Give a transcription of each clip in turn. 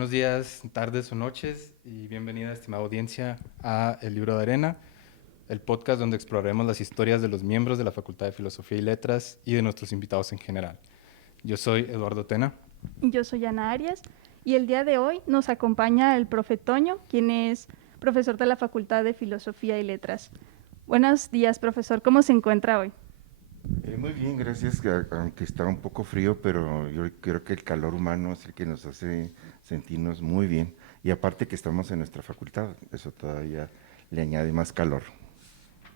Buenos días, tardes o noches y bienvenida, estimada audiencia, a El Libro de Arena, el podcast donde exploraremos las historias de los miembros de la Facultad de Filosofía y Letras y de nuestros invitados en general. Yo soy Eduardo Tena. Yo soy Ana Arias y el día de hoy nos acompaña el profe Toño, quien es profesor de la Facultad de Filosofía y Letras. Buenos días, profesor. ¿Cómo se encuentra hoy? Muy bien, gracias, aunque está un poco frío, pero yo creo que el calor humano es el que nos hace sentirnos muy bien. Y aparte que estamos en nuestra facultad, eso todavía le añade más calor.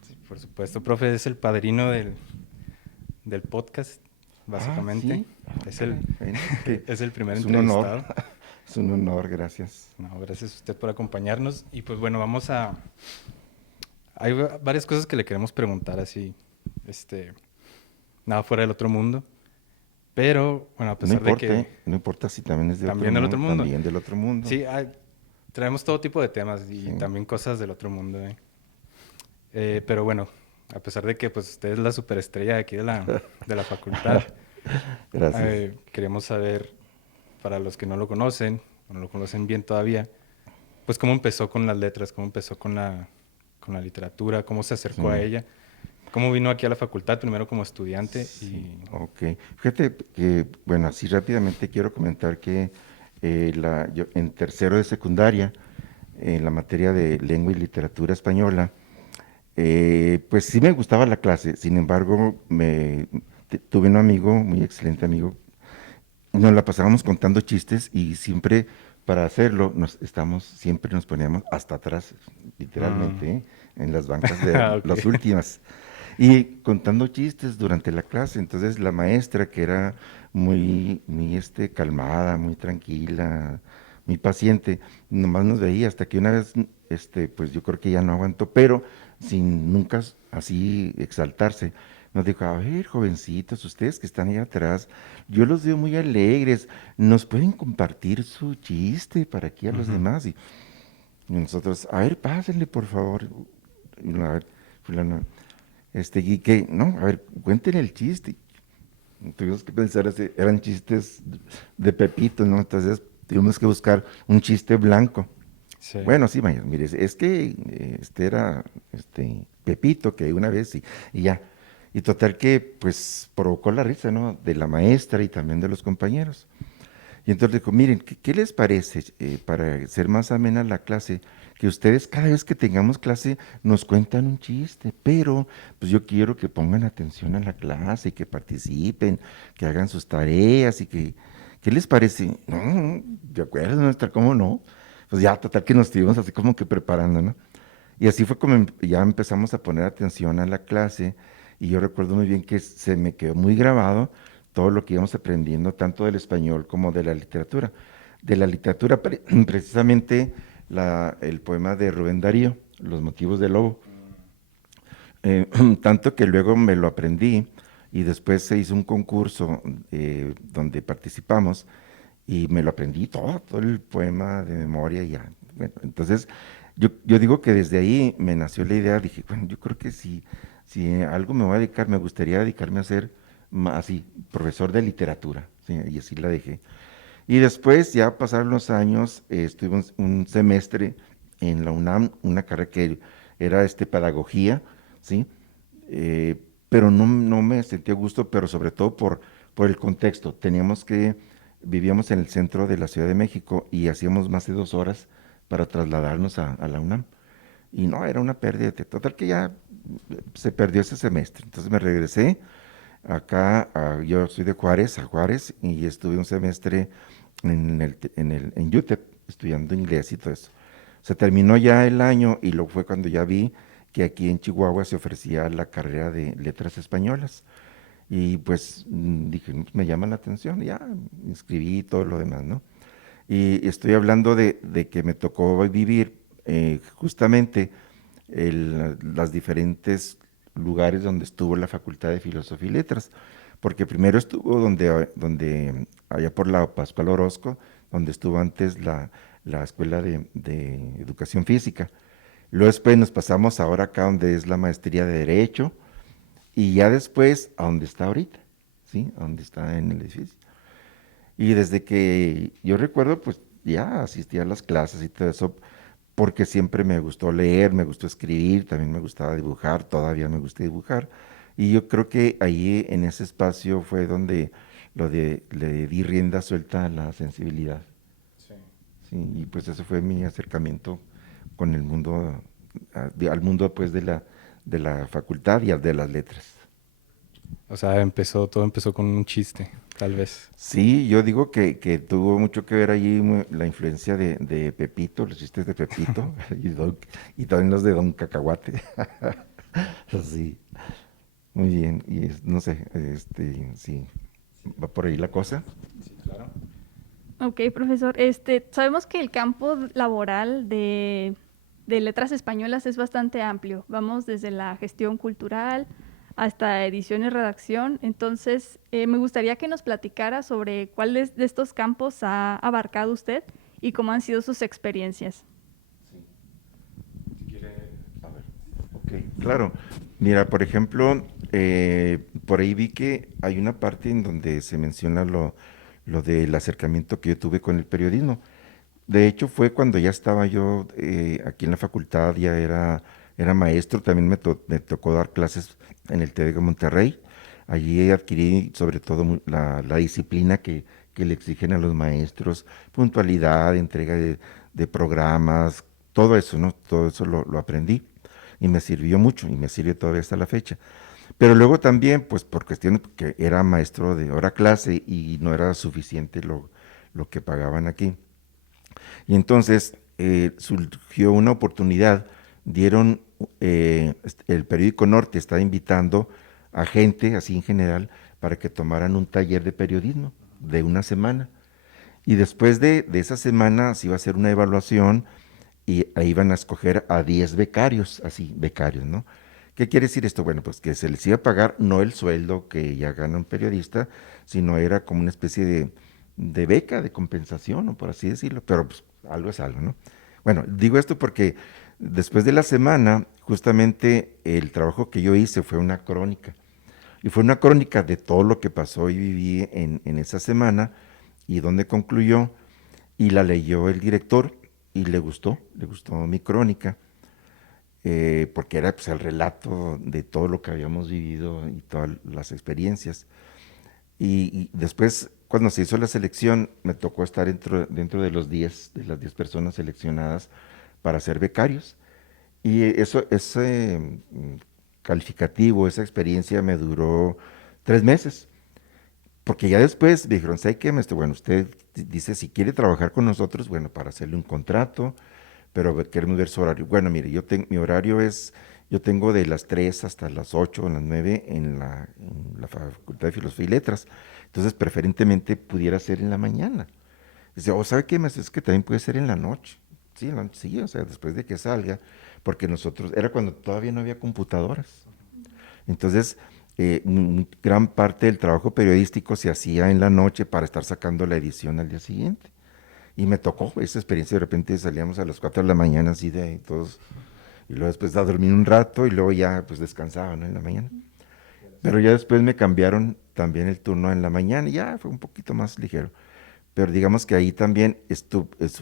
Sí, por supuesto, profe, es el padrino del podcast, básicamente. Sí, Es el, caray, bueno, que es el primer es un honor, entrevistado. es un honor, gracias. No, gracias a usted por acompañarnos. Y pues bueno, Hay varias cosas que le queremos preguntar así, nada fuera del otro mundo. Pero, bueno, a No pesar de importa, que no importa si también es de otro también del otro mundo, mundo. también del otro mundo. Sí, traemos todo tipo de temas y Sí. también cosas del otro mundo. Pero bueno, a pesar de que pues usted es la superestrella de aquí de la facultad, Gracias. queremos saber, para los que no lo conocen, o no lo conocen bien todavía, pues cómo empezó con las letras, cómo empezó con la literatura, cómo se acercó a Sí. ella, cómo vino aquí a la facultad, primero como estudiante Sí, y... ok. Fíjate que, bueno, así rápidamente quiero comentar que yo en tercero de secundaria, en la materia de lengua y literatura española, pues sí me gustaba la clase. Sin embargo, tuve un amigo, muy excelente amigo, nos la pasábamos contando chistes y siempre para hacerlo siempre nos poníamos hasta atrás, Mm. literalmente, en las bancas de Ah, ok. las últimas. Y contando chistes durante la clase. Entonces la maestra, que era muy calmada, muy tranquila, muy paciente, nomás nos veía hasta que una vez, pues yo creo que ya no aguantó, pero sin nunca así exaltarse. Nos dijo, a ver, jovencitos, ustedes que están ahí atrás, yo los veo muy alegres, ¿nos pueden compartir su chiste para aquí a los Ujú. demás? Y nosotros, a ver, pásenle, por favor. Y a ver, fulano, y que, no, a ver, cuenten el chiste. Tuvimos que pensar, eran chistes de Pepito, ¿no? Entonces tuvimos que buscar un chiste blanco. Sí. Bueno, sí, vaya, mire, es que este era Pepito, que una vez y ya. Y total que, pues, provocó la risa, ¿no? De la maestra y también de los compañeros. Y entonces dijo, miren, ¿qué les parece para ser más amena la clase? Que ustedes cada vez que tengamos clase nos cuentan un chiste, pero pues yo quiero que pongan atención a la clase, que participen, que hagan sus tareas y ¿qué les parece? No, de acuerdo, maestra, ¿cómo no? Pues ya, total que nos estuvimos así como que preparando, ¿no? Y así fue como ya empezamos a poner atención a la clase y yo recuerdo muy bien que se me quedó muy grabado todo lo que íbamos aprendiendo, tanto del español como de la literatura. De la literatura, precisamente el poema de Rubén Darío, Los motivos del lobo. Tanto que luego me lo aprendí y después se hizo un concurso donde participamos y me lo aprendí todo el poema de memoria y ya. Bueno, entonces, yo digo que desde ahí me nació la idea, dije, bueno, yo creo que si algo me voy a dedicar, me gustaría dedicarme a ser así, profesor de literatura, ¿sí? Y así la dejé. Y después, ya pasaron los años, estuve un semestre en la UNAM, una carrera que era pedagogía, ¿sí? Pero no me sentí a gusto, pero sobre todo por el contexto. Vivíamos en el centro de la Ciudad de México y hacíamos más de 2 horas para trasladarnos a la UNAM. Y no, era una pérdida. Total que ya se perdió ese semestre. Entonces me regresé acá, yo soy de Juárez, a Juárez, y estuve un semestre en UTEP, estudiando inglés y todo eso. Se terminó ya el año y lo fue cuando ya vi que aquí en Chihuahua se ofrecía la carrera de letras españolas. Y pues dije, "No, pues, me llama la atención", y ya inscribí y todo lo demás, ¿no? Y estoy hablando de que me tocó vivir justamente las diferentes lugares donde estuvo la Facultad de Filosofía y Letras, porque primero estuvo allá por la Pascual Orozco, donde estuvo antes la Escuela de Educación Física. Luego después nos pasamos ahora acá donde es la maestría de Derecho, y ya después a donde está ahorita, ¿sí? A donde está en el edificio. Y desde que yo recuerdo, pues ya asistía a las clases y todo eso, porque siempre me gustó leer, me gustó escribir, también me gustaba dibujar, todavía me gusta dibujar. Y yo creo que ahí en ese espacio fue donde le di rienda suelta a la sensibilidad. Sí. Sí, y pues ese fue mi acercamiento con el mundo, al mundo pues de la facultad y al de las letras. O sea, todo empezó con un chiste, tal vez. Sí, yo digo que tuvo mucho que ver allí la influencia de Pepito, los chistes de Pepito y también los de Don Cacahuate. Sí, muy bien. Y no sé, sí, va por ahí la cosa. Sí, claro. Ok, profesor. Sabemos que el campo laboral de letras españolas es bastante amplio. Vamos desde la gestión cultural hasta edición y redacción. Entonces, me gustaría que nos platicara sobre cuáles de estos campos ha abarcado usted y cómo han sido sus experiencias. Si quiere... A ver, ok, claro. Mira, por ejemplo, por ahí vi que hay una parte en donde se menciona lo del acercamiento que yo tuve con el periodismo. De hecho, fue cuando ya estaba yo aquí en la facultad, era maestro, también me tocó dar clases en el TEC de Monterrey. Allí adquirí sobre todo la disciplina que le exigen a los maestros, puntualidad, entrega de programas, todo eso, ¿no? Todo eso lo aprendí y me sirvió mucho y me sirve todavía hasta la fecha. Pero luego también, pues por cuestión de que era maestro de hora clase y no era suficiente lo que pagaban aquí. Y entonces surgió una oportunidad, el periódico Norte estaba invitando a gente, así en general, para que tomaran un taller de periodismo de una semana. Y después de esa semana se iba a hacer una evaluación y ahí iban a escoger a 10 becarios, así, becarios, ¿no? ¿Qué quiere decir esto? Bueno, pues que se les iba a pagar no el sueldo que ya gana un periodista, sino era como una especie de beca, de compensación, o por así decirlo, pero pues algo es algo, ¿no? Bueno, digo esto porque después de la semana, justamente el trabajo que yo hice fue una crónica. Y fue una crónica de todo lo que pasó y viví en esa semana y donde concluyó, y la leyó el director y le gustó mi crónica, porque era pues, el relato de todo lo que habíamos vivido y todas las experiencias. Y después, cuando se hizo la selección, me tocó estar dentro de de las 10 personas seleccionadas para ser becarios. Y ese calificativo, esa experiencia me duró 3 meses. Porque ya después me dijeron, ¿sabe qué, maestro? Bueno, usted dice si quiere trabajar con nosotros, bueno, para hacerle un contrato, pero queremos ver su horario. Bueno, mire, mi horario es, yo tengo de las 3 hasta las 8 o las 9 en la Facultad de Filosofía y Letras. Entonces, preferentemente pudiera ser en la mañana. Dice, o ¿sabe qué, maestro? Es que también puede ser en la noche. Sí, sí, o sea, después de que salga, porque nosotros, era cuando todavía no había computadoras. Entonces, gran parte del trabajo periodístico se hacía en la noche para estar sacando la edición al día siguiente. Y me tocó esa experiencia, de repente salíamos a las 4 de la mañana así de todos, y luego después a dormir un rato y luego ya pues descansaba, ¿no? En la mañana. Pero ya después me cambiaron también el turno en la mañana y ya fue un poquito más ligero. Pero digamos que ahí también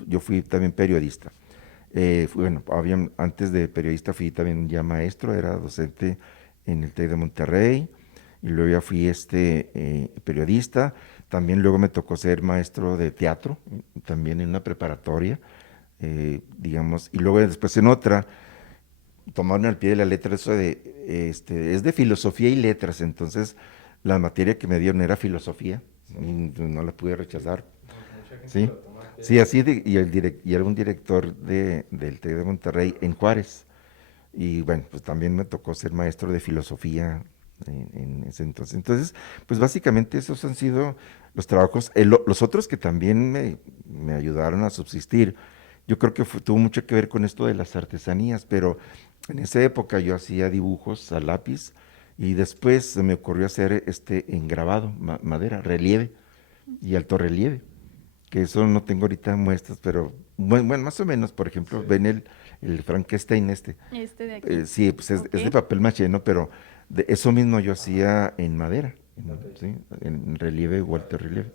yo fui también periodista. Bueno, antes de periodista fui también ya maestro, era docente en el TEC de Monterrey y luego ya fui periodista. También luego me tocó ser maestro de teatro, también en una preparatoria, digamos, y luego después en otra, tomaron al pie de la letra eso es de filosofía y letras, entonces la materia que me dieron era filosofía, y pues, no la pude rechazar. Sí, sí, así, y era un director del TEC de Monterrey en Juárez. Y bueno, pues también me tocó ser maestro de filosofía en ese entonces. Entonces, pues básicamente esos han sido los trabajos. Los otros que también me ayudaron a subsistir, yo creo que tuvo mucho que ver con esto de las artesanías, pero en esa época yo hacía dibujos a lápiz y después se me ocurrió hacer engravado, madera, relieve y alto relieve, que eso no tengo ahorita muestras, pero bueno, más o menos, por ejemplo, ven el Frankenstein Este de aquí. sí, pues es de Ok. papel maché, ¿no? Pero eso mismo yo hacía en madera, ¿sí? En relieve o alto relieve.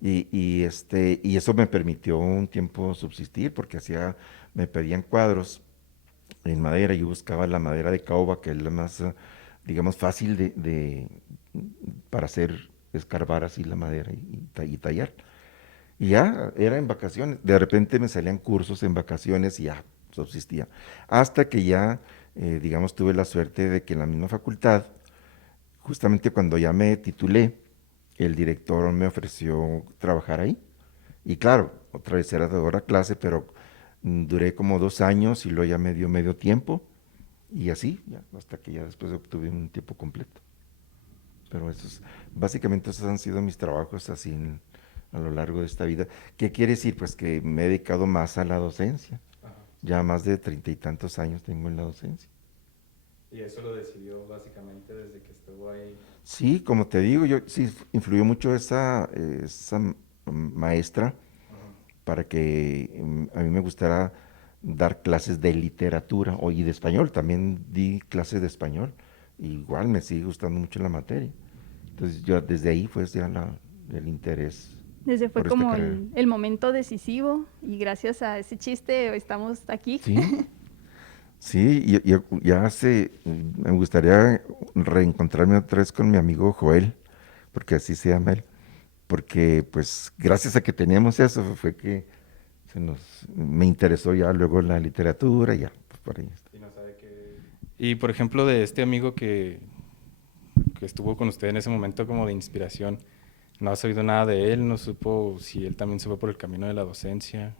Y eso me permitió un tiempo subsistir porque me pedían cuadros en madera. Yo buscaba la madera de caoba, que es la más, digamos, fácil para escarbar así la madera y tallar. Y ya era en vacaciones. De repente me salían cursos en vacaciones y ya subsistía. Hasta que ya, digamos, tuve la suerte de que en la misma facultad, justamente cuando ya me titulé, el director me ofreció trabajar ahí. Y claro, otra vez era de hora a clase, pero duré como 2 años y luego ya me dio medio tiempo. Y así, ya, hasta que ya después obtuve un tiempo completo. Pero básicamente esos han sido mis trabajos así a lo largo de esta vida. ¿Qué quiere decir? Pues que me he dedicado más a la docencia. Ajá. Ya más de 30 y tantos años tengo en la docencia. Y eso lo decidió básicamente desde que estuvo ahí. Sí, como te digo, sí influyó mucho esa maestra Ajá. para que a mí me gustara dar clases de literatura y de español. También di clases de español. Igual me sigue gustando mucho la materia. Entonces yo desde ahí fue ya el interés Desde fue por esta como carrera. el momento decisivo y gracias a ese chiste estamos aquí. Sí, sí, me gustaría reencontrarme otra vez con mi amigo Joel, porque así se llama él, porque pues gracias a que teníamos eso fue que me interesó ya luego la literatura, ya, pues por ahí está. Y no sabe qué. Y por ejemplo, de este amigo que estuvo con usted en ese momento como de inspiración, ¿no has oído nada de él? ¿No supo si él también se fue por el camino de la docencia?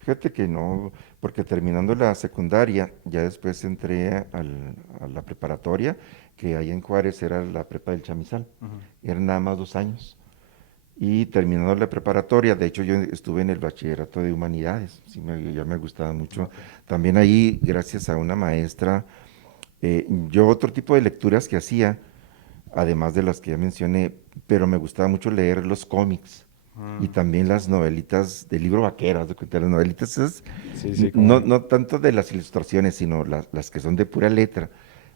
Fíjate que no, porque terminando la secundaria, ya después entré a la preparatoria, que ahí en Juárez era la prepa del Chamizal, Ujú. eran nada más 2 años. Y terminando la preparatoria, de hecho yo estuve en el bachillerato de humanidades, sí, ya me gustaba mucho. Ok. También ahí, gracias a una maestra, yo otro tipo de lecturas que hacía, además de las que ya mencioné, pero me gustaba mucho leer los cómics y Mm. también las novelitas del libro vaquero, haz de cuenta, las novelitas esas, Sí, sí, no, como. no tanto de las ilustraciones, sino las que son de pura letra,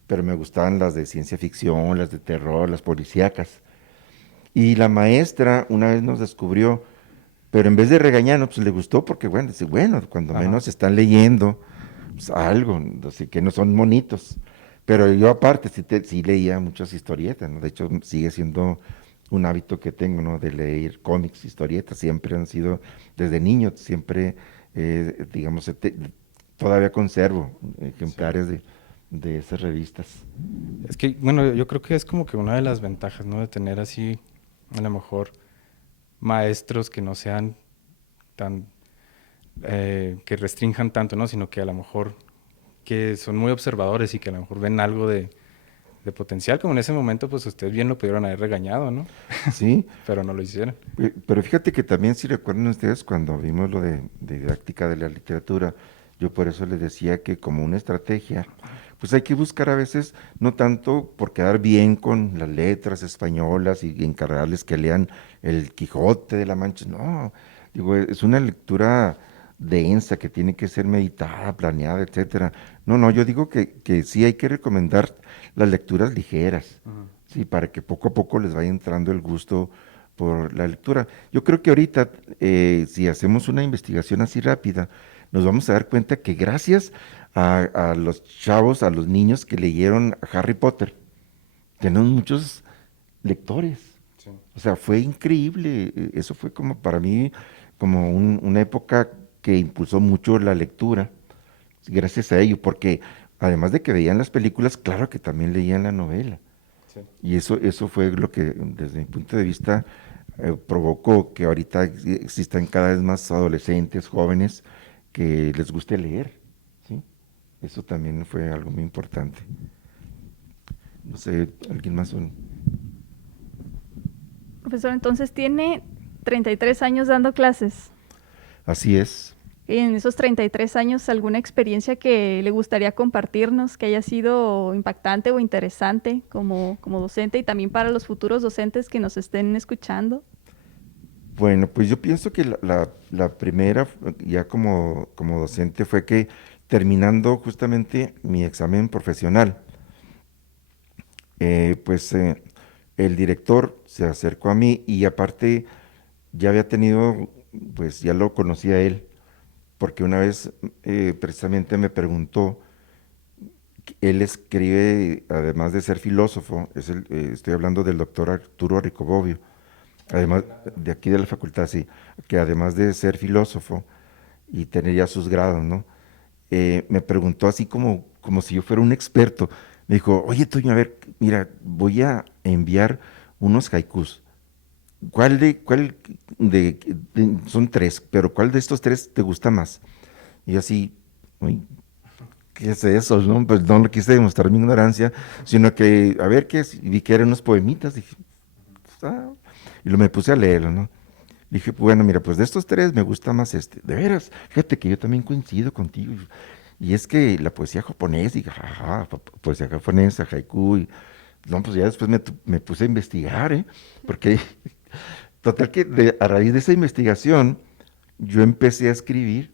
pero me gustaban las de ciencia ficción, las de terror, las policíacas. Y la maestra una vez nos descubrió, pero en vez de regañarnos, pues le gustó porque, bueno, dice, bueno, cuando Ajá. menos están leyendo pues, algo, así que no son monitos. Pero yo aparte sí leía muchas historietas, ¿no? De hecho, sigue siendo un hábito que tengo, ¿no? De leer cómics, historietas, siempre han sido, desde niño, siempre, digamos, todavía conservo Sí. ejemplares de esas revistas. Es que, bueno, yo creo que es como que una de las ventajas, ¿no? De tener así, a lo mejor, maestros que no sean tan, que restrinjan tanto, ¿no? Sino que a lo mejor que son muy observadores y que a lo mejor ven algo de potencial, como en ese momento, pues ustedes bien lo pudieron haber regañado, ¿no? Sí, Pero no lo hicieron. pero fíjate que también si recuerdan ustedes cuando vimos lo de didáctica de la literatura, yo por eso les decía que como una estrategia, pues hay que buscar a veces, no tanto por quedar bien con las letras españolas y encargarles que lean el Quijote de la Mancha, no, digo, es una lectura densa que tiene que ser meditada, planeada, etcétera. No, no, yo digo que sí hay que recomendar las lecturas ligeras, Ujú. sí, para que poco a poco les vaya entrando el gusto por la lectura. Yo creo que ahorita, si hacemos una investigación así rápida, nos vamos a dar cuenta que gracias a los chavos, a los niños que leyeron Harry Potter, tenemos muchos lectores. Sí. O sea, fue increíble. Eso fue como para mí, como una época que impulsó mucho la lectura, gracias a ello, porque además de que veían las películas, claro que también leían la novela. Sí. Y eso fue lo que, desde mi punto de vista, provocó que ahorita existan cada vez más adolescentes, jóvenes, que les guste leer, ¿sí? Eso también fue algo muy importante. No sé, ¿alguien más? Profesor, entonces tiene 33 años dando clases. Así es. Y en esos 33 años, ¿alguna experiencia que le gustaría compartirnos que haya sido impactante o interesante como docente y también para los futuros docentes que nos estén escuchando? Bueno, pues yo pienso que la primera, ya como docente, fue que terminando justamente mi examen profesional, pues el director se acercó a mí y aparte ya había tenido, pues ya lo conocía a él, porque una vez precisamente me preguntó, él escribe, además de ser filósofo, estoy hablando del doctor Arturo Ricobobio, además de aquí de la facultad, sí, que además de ser filósofo y tener ya sus grados, ¿no? Me preguntó así como si yo fuera un experto. Me dijo, oye, Toño, a ver, mira, voy a enviar unos haikus. Son tres, pero ¿cuál de estos tres te gusta más? Y yo así, uy, ¿qué es eso? ¿No? Pues no le quise demostrar mi ignorancia, sino que, a ver, ¿qué es? Y vi que eran unos poemitas, dije, "Ah", y lo me puse a leerlo, ¿no? Dije, bueno, mira, pues de estos tres me gusta más este. De veras, fíjate que yo también coincido contigo. Y es que la poesía japonesa, y jajaja, poesía japonesa, haiku, y, no, pues ya después me puse a investigar, ¿eh? Porque, total que a raíz de esa investigación, yo empecé a escribir,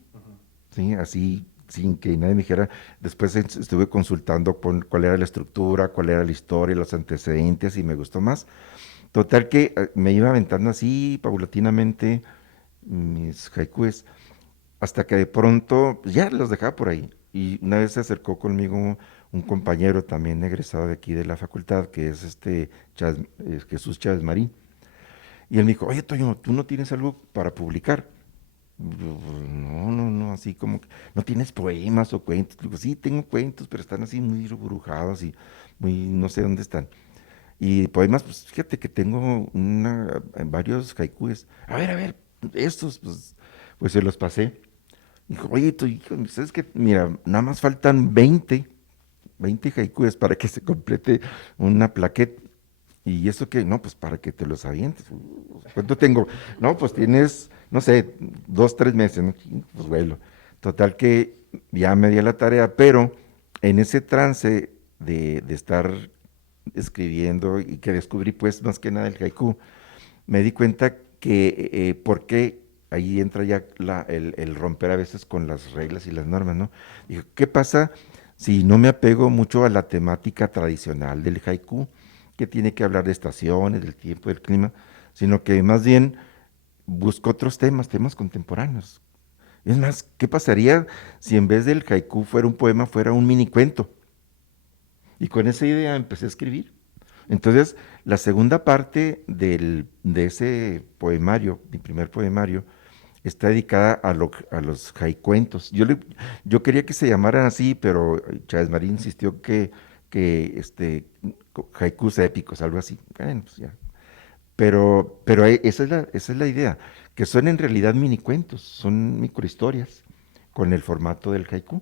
¿sí? Así, sin que nadie me dijera. Después estuve consultando cuál era la estructura, cuál era la historia, los antecedentes, y me gustó más. Total que me iba aventando así, paulatinamente, mis haikus, hasta que de pronto pues, ya los dejaba por ahí. Y una vez se acercó conmigo un compañero también egresado de aquí de la facultad, que es Jesús Chávez Marín. Y él me dijo, oye, Toño, ¿tú no tienes algo para publicar? Yo, "Pues, no, no, no, así como que, ¿no tienes poemas o cuentos?" Digo, sí, tengo cuentos, pero están así muy brujados y muy, no sé dónde están. Y poemas, pues fíjate que tengo varios haikus. A ver, estos, pues se los pasé. Dijo, oye, tú, hijo, ¿sabes qué? Mira, nada más faltan 20 haikus para que se complete una plaqueta. ¿Y eso qué? No, pues para que te los avientes. ¿Cuánto tengo? No, pues tienes, no sé, 2, 3 meses, ¿no? Pues bueno. Total que ya me di a la tarea, pero en ese trance de estar escribiendo y que descubrí pues más que nada el haiku, me di cuenta que por qué ahí entra ya el romper a veces con las reglas y las normas, ¿no? Digo, ¿qué pasa si no me apego mucho a la temática tradicional del haiku, que tiene que hablar de estaciones, del tiempo, del clima, sino que más bien busco otros temas contemporáneos? Es más, ¿qué pasaría si en vez del haiku fuera un poema, fuera un mini cuento? Y con esa idea empecé a escribir. Entonces, la segunda parte de ese poemario, mi primer poemario, está dedicada a los haicuentos. Yo quería que se llamaran así, pero Chávez Marín insistió que haikus épicos, algo así. Bueno, pues ya. Pero esa es la idea, que son en realidad mini cuentos, son microhistorias con el formato del haiku.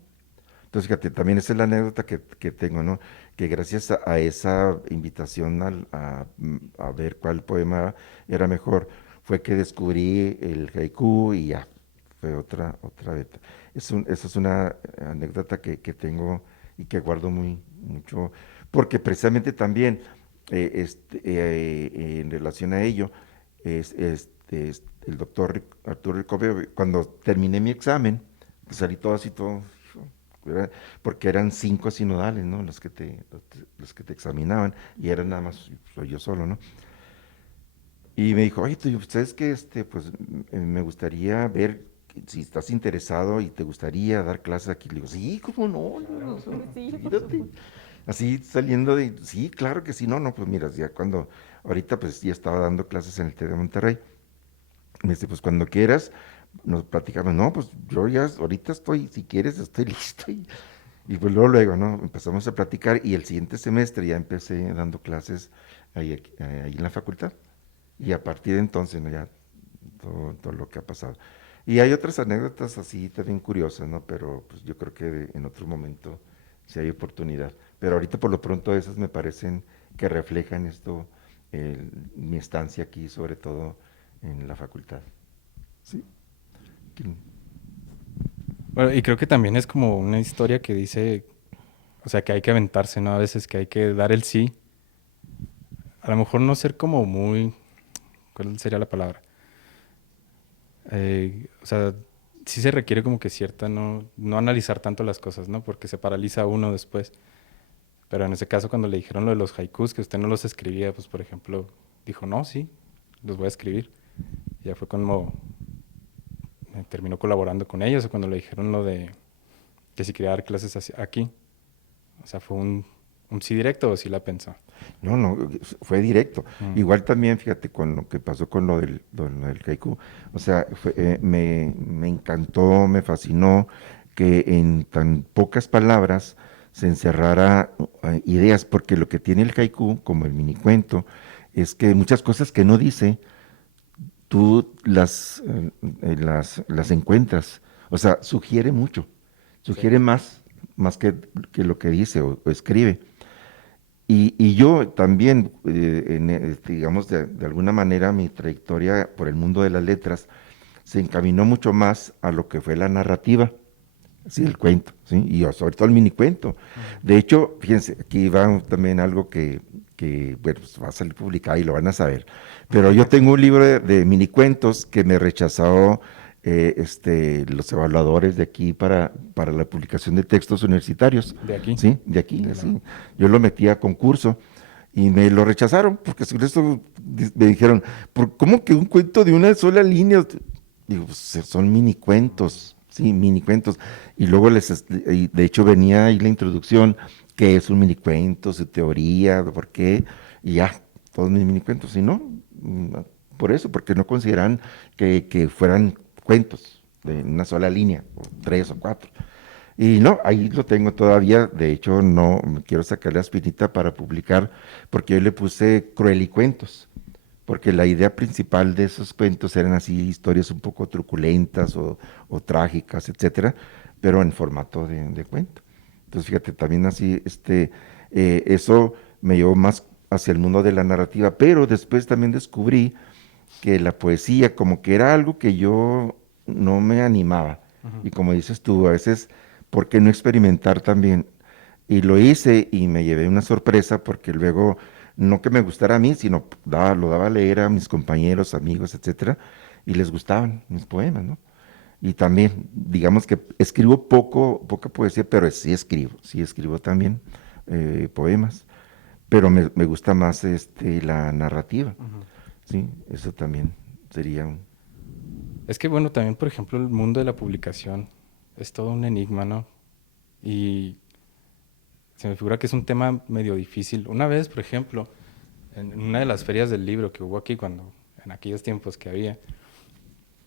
Entonces, fíjate, también esa es la anécdota que tengo, ¿no? Que gracias a esa invitación a ver cuál poema era mejor, fue que descubrí el haiku y ya, fue otra beta. Esa es una anécdota que tengo y que guardo muy mucho, porque precisamente también, en relación a ello, el doctor Arturo Ricobeo, cuando terminé mi examen, pues salí todo así, todo porque eran 5 sinodales, ¿no? Los que te examinaban, y eran nada más soy yo solo, ¿no? Y me dijo, oye, tú, ¿sabes qué? Pues me gustaría ver si estás interesado y te gustaría dar clases aquí. Le digo, sí, ¿cómo no? No, Sí, por olvídate. supuesto. Así saliendo sí, claro que sí, no, pues mira, ya ahorita pues ya estaba dando clases en el TEC de Monterrey. Me dice, pues cuando quieras, nos platicamos. No, pues yo ya ahorita estoy, si quieres, estoy listo. Y pues luego, ¿no? Empezamos a platicar y el siguiente semestre ya empecé dando clases ahí en la facultad. Y a partir de entonces, ¿no? Ya todo lo que ha pasado. Y hay otras anécdotas así también curiosas, ¿no? Pero pues yo creo que en otro momento si hay oportunidad. Pero ahorita por lo pronto esas me parecen que reflejan esto, mi estancia aquí, sobre todo en la facultad. Sí. Que- Bueno, y creo que también es como una historia que dice, o sea, que hay que aventarse, ¿no? A veces que hay que dar el sí. A lo mejor no ser como muy, ¿cuál sería la palabra? O sea, sí se requiere como que cierta, no analizar tanto las cosas, ¿no? Porque se paraliza uno después. Pero en ese caso, cuando le dijeron lo de los haikus, que usted no los escribía, pues por ejemplo, dijo, no, sí, los voy a escribir. Ya fue cuando terminó colaborando con ellos, o cuando le dijeron lo de que si quería dar clases aquí. O sea, ¿fue un sí directo o sí la pensó? No, no, fue directo. Mm. Igual también, fíjate, con lo que pasó con lo del haiku, o sea, me encantó, me fascinó que en tan pocas palabras se encerrara ideas, porque lo que tiene el haiku, como el minicuento, es que muchas cosas que no dice, tú las encuentras. O sea, sugiere mucho, Sí. sugiere más que lo que dice o escribe. Y yo también, digamos, de alguna manera, mi trayectoria por el mundo de las letras se encaminó mucho más a lo que fue la narrativa, sí, el cuento, sí, y sobre todo el minicuento. De hecho, fíjense, aquí va también algo que bueno, pues va a salir publicado y lo van a saber. Pero yo tengo un libro de minicuentos que me rechazó los evaluadores de aquí para la publicación de textos universitarios, ¿De aquí? ¿sí? De aquí, De la- sí. Yo lo metí a concurso y me lo rechazaron porque sobre esto me dijeron, ¿cómo que un cuento de una sola línea? Digo, pues son minicuentos, sí, minicuentos. Y luego y de hecho venía ahí la introducción, qué es un minicuento, su teoría, por qué, y ya, todos mis minicuentos. Y no, por eso, porque no consideran que fueran cuentos de una sola línea, o 3 o 4. Y no, ahí lo tengo todavía. De hecho, no me quiero sacar la espinita para publicar, porque yo le puse cruelicuentos, porque la idea principal de esos cuentos eran así historias un poco truculentas o trágicas, etcétera, pero en formato de cuento. Entonces, fíjate, también así, eso me llevó más hacia el mundo de la narrativa, pero después también descubrí que la poesía como que era algo que yo no me animaba. Ujú. Y como dices tú, a veces, ¿por qué no experimentar también? Y lo hice y me llevé una sorpresa porque luego, no que me gustara a mí, sino lo daba a leer a mis compañeros, amigos, etcétera, y les gustaban mis poemas, ¿no? Y también, digamos que escribo poca poesía, pero sí escribo también poemas, pero me gusta más la narrativa. Ujú. Sí, eso también sería un... Es que, bueno, también, por ejemplo, el mundo de la publicación es todo un enigma, ¿no? Y se me figura que es un tema medio difícil. Una vez, por ejemplo, en una de las ferias del libro que hubo aquí, en aquellos tiempos que había,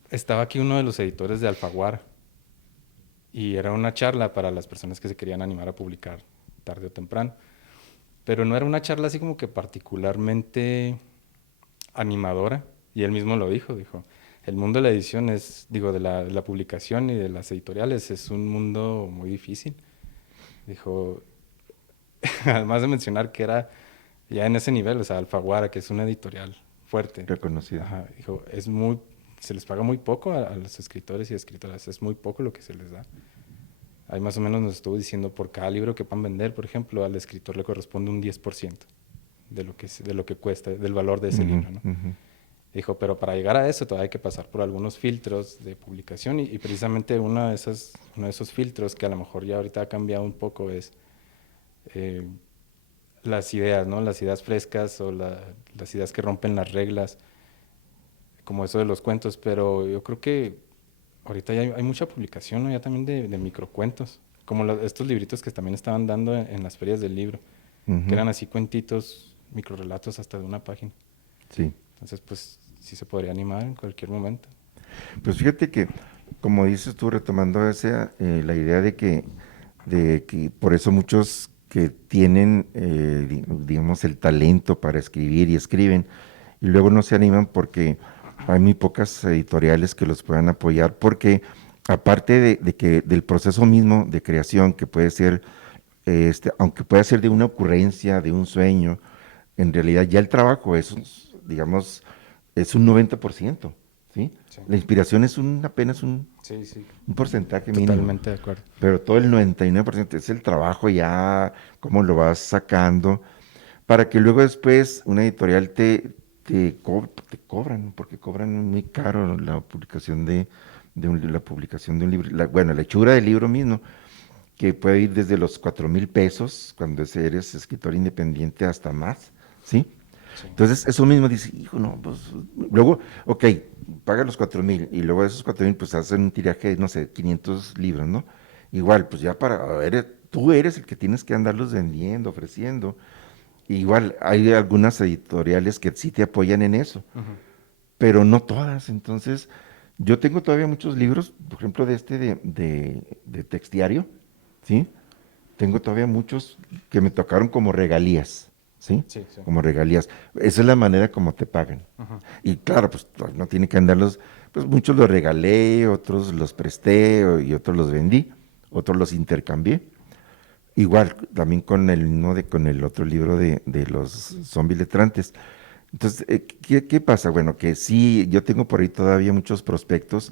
estaba aquí uno de los editores de Alfaguara y era una charla para las personas que se querían animar a publicar tarde o temprano. Pero no era una charla así como que particularmente animadora, y él mismo lo dijo, el mundo de la edición de la publicación y de las editoriales es un mundo muy difícil. Dijo, además de mencionar que era ya en ese nivel, o sea, Alfaguara, que es una editorial fuerte, reconocido. ajá, dijo, se les paga muy poco a los escritores y escritoras, es muy poco lo que se les da. Ahí más o menos nos estuvo diciendo, por cada libro que puedan vender, por ejemplo, al escritor le corresponde un 10% de lo que cuesta, del valor de ese Ujú, libro, ¿no? ujú. Dijo, pero para llegar a eso todavía hay que pasar por algunos filtros de publicación y precisamente uno de esos filtros que a lo mejor ya ahorita ha cambiado un poco es eh, las ideas, ¿no? Las ideas frescas o las ideas que rompen las reglas, como eso de los cuentos, pero yo creo que ahorita ya hay mucha publicación, ¿no? Ya también de microcuentos, como estos libritos que también estaban dando en las ferias del libro, que Ujú. eran así cuentitos, microrelatos hasta de una página. Sí. Entonces, pues sí se podría animar en cualquier momento. Pues fíjate que, como dices tú, retomando la idea de que por eso muchos que tienen, digamos, el talento para escribir y escriben, y luego no se animan porque hay muy pocas editoriales que los puedan apoyar, porque aparte de que del proceso mismo de creación, que puede ser, aunque pueda ser de una ocurrencia, de un sueño, en realidad ya el trabajo es, digamos, es un 90%, ¿sí? Sí, La inspiración es apenas sí, sí, un porcentaje mínimo, totalmente de acuerdo. pero todo el 99% es el trabajo ya, cómo lo vas sacando, para que luego después una editorial te cobran, porque cobran muy caro la publicación la publicación de un libro, bueno, la hechura del libro mismo, que puede ir desde los 4,000 pesos, cuando eres escritor independiente, hasta más, ¿sí? Sí. Entonces, eso mismo dice, hijo, no, pues, luego, ok, paga los 4,000 y luego de esos 4,000 pues hacen un tiraje de, no sé, 500 libros, ¿no? Igual, pues ya tú eres el que tienes que andarlos vendiendo, ofreciendo. Igual, hay algunas editoriales que sí te apoyan en eso, Ujú. pero no todas. Entonces, yo tengo todavía muchos libros, por ejemplo, de textiario, ¿sí? Tengo todavía muchos que me tocaron como regalías, ¿sí? Sí, sí. Como regalías. Esa es la manera como te pagan. Ujú. Y claro, pues no tiene que andarlos, pues muchos los regalé, otros los presté y otros los vendí, otros los intercambié. Igual, también con con el otro libro de los zombies letrantes. Entonces, ¿qué pasa? Bueno, que sí, yo tengo por ahí todavía muchos prospectos.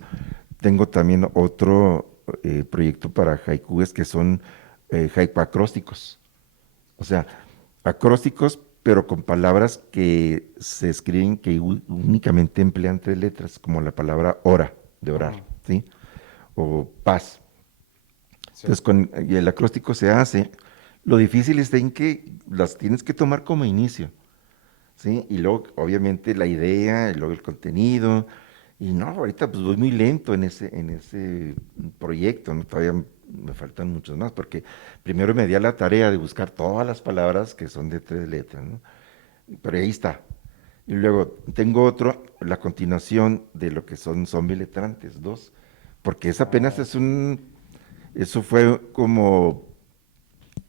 Tengo también otro proyecto para haikus que son haiku acrósticos. O sea, acrósticos, pero con palabras que se escriben que únicamente emplean 3 letras, como la palabra hora, de Ujú. orar, ¿sí? O paz. Sí. Entonces, y el acróstico se hace. Lo difícil está en que las tienes que tomar como inicio, ¿sí? Y luego, obviamente, la idea, y luego el contenido. Y no, ahorita pues voy muy lento en ese proyecto, ¿no? Todavía me faltan muchos más, porque primero me di a la tarea de buscar todas las palabras que son de 3 letras, ¿no? Pero ahí está. Y luego tengo otro, la continuación de lo que son Zombie Letrantes 2, porque es apenas Ah, es eso fue como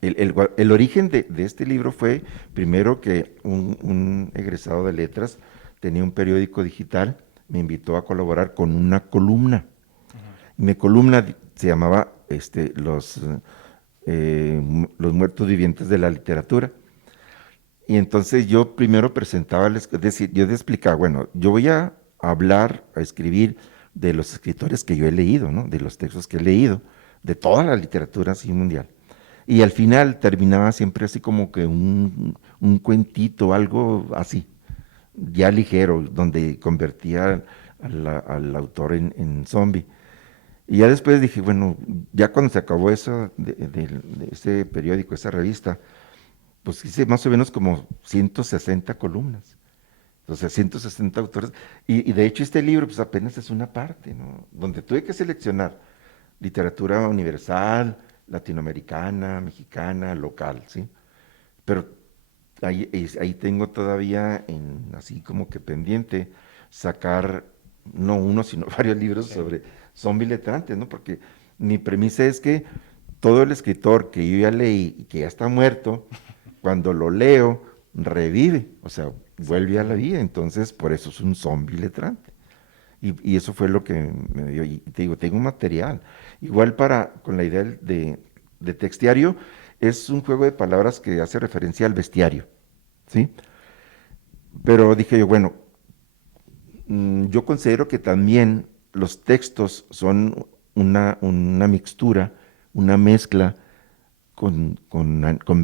el origen de este libro fue primero que un egresado de letras tenía un periódico digital, me invitó a colaborar con una columna. ujú. Mi columna se llamaba los muertos vivientes de la literatura. Y entonces yo primero presentaba, es decir, yo les explicaba, bueno, yo voy a hablar, a escribir de los escritores que yo he leído, ¿no? De los textos que he leído, de toda la literatura así mundial. Y al final terminaba siempre así como que un cuentito, algo así, ya ligero, donde convertía al autor en zombie. Y ya después dije, bueno, ya cuando se acabó eso de ese periódico, esa revista, pues hice más o menos como 160 columnas. O sea, 160 autores. Y de hecho este libro pues apenas es una parte, ¿no? Donde tuve que seleccionar literatura universal, latinoamericana, mexicana, local, ¿sí? Pero ahí tengo todavía así como que pendiente sacar no uno, sino varios libros Sí. sobre zombies letrantes, ¿no? Porque mi premisa es que todo el escritor que yo ya leí y que ya está muerto, cuando lo leo, revive, o sea, vuelve a la Exactamente. vida. Entonces, por eso es un zombie letrante. Y eso fue lo que me dio. Y te digo, tengo un material. Igual con la idea de textiario, es un juego de palabras que hace referencia al bestiario, ¿sí? Pero dije yo, bueno, yo considero que también los textos son una mixtura, una mezcla con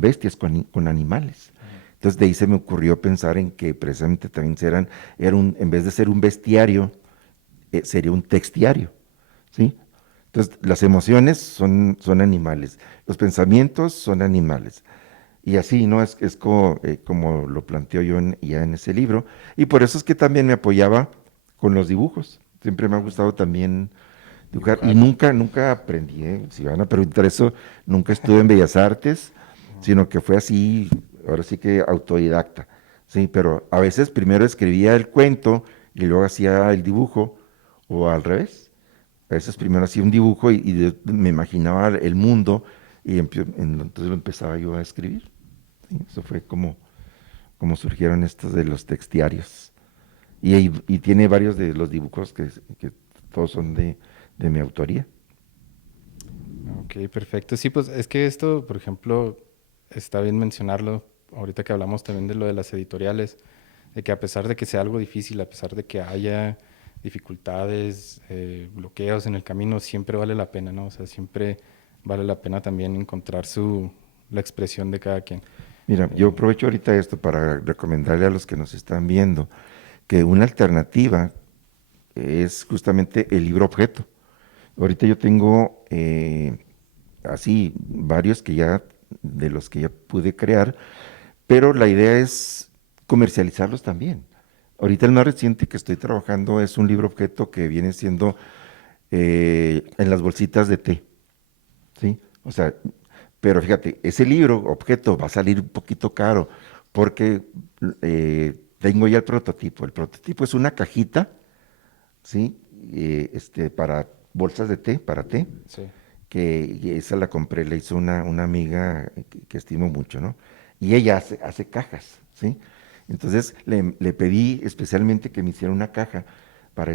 bestias, con animales. Ujú. Entonces de ahí se me ocurrió pensar en que precisamente también en vez de ser un bestiario, sería un textiario, ¿sí? Entonces las emociones son animales, los pensamientos son animales. Y así, ¿no? Es como lo planteo yo ya en ese libro. Y por eso es que también me apoyaba con los dibujos. Siempre me ha Ujú. gustado también dibujar. Y Dibujar. nunca aprendí, si van a preguntar eso, nunca estuve en Bellas Artes, Ujú. sino que fue así, ahora sí que autodidacta. Sí, pero a veces primero escribía el cuento y luego hacía el dibujo, o al revés. A veces Ujú. primero hacía un dibujo me imaginaba el mundo y entonces lo empezaba yo a escribir. Sí, eso fue como surgieron estos de los textiarios. Y tiene varios de los dibujos que todos son de mi autoría. Ok, perfecto. Sí, pues es que esto, por ejemplo, está bien mencionarlo, ahorita que hablamos también de lo de las editoriales, de que a pesar de que sea algo difícil, a pesar de que haya dificultades, bloqueos en el camino, siempre vale la pena, ¿no? O sea, siempre vale la pena también encontrar la expresión de cada quien. Mira, yo Eh, aprovecho ahorita esto para recomendarle a los que nos están viendo que una alternativa es justamente el libro objeto. Ahorita yo tengo así varios de los que ya pude crear, pero la idea es comercializarlos también. Ahorita el más reciente que estoy trabajando es un libro objeto que viene siendo en las bolsitas de té, ¿sí? O sea, pero fíjate, ese libro objeto va a salir un poquito caro porque tengo ya el prototipo. El prototipo es una cajita, ¿sí? Para bolsas de té, para té, Sí. que y esa la compré, la hizo una amiga que estimo mucho, ¿no? Y ella hace cajas, ¿sí? Entonces le pedí especialmente que me hiciera una caja para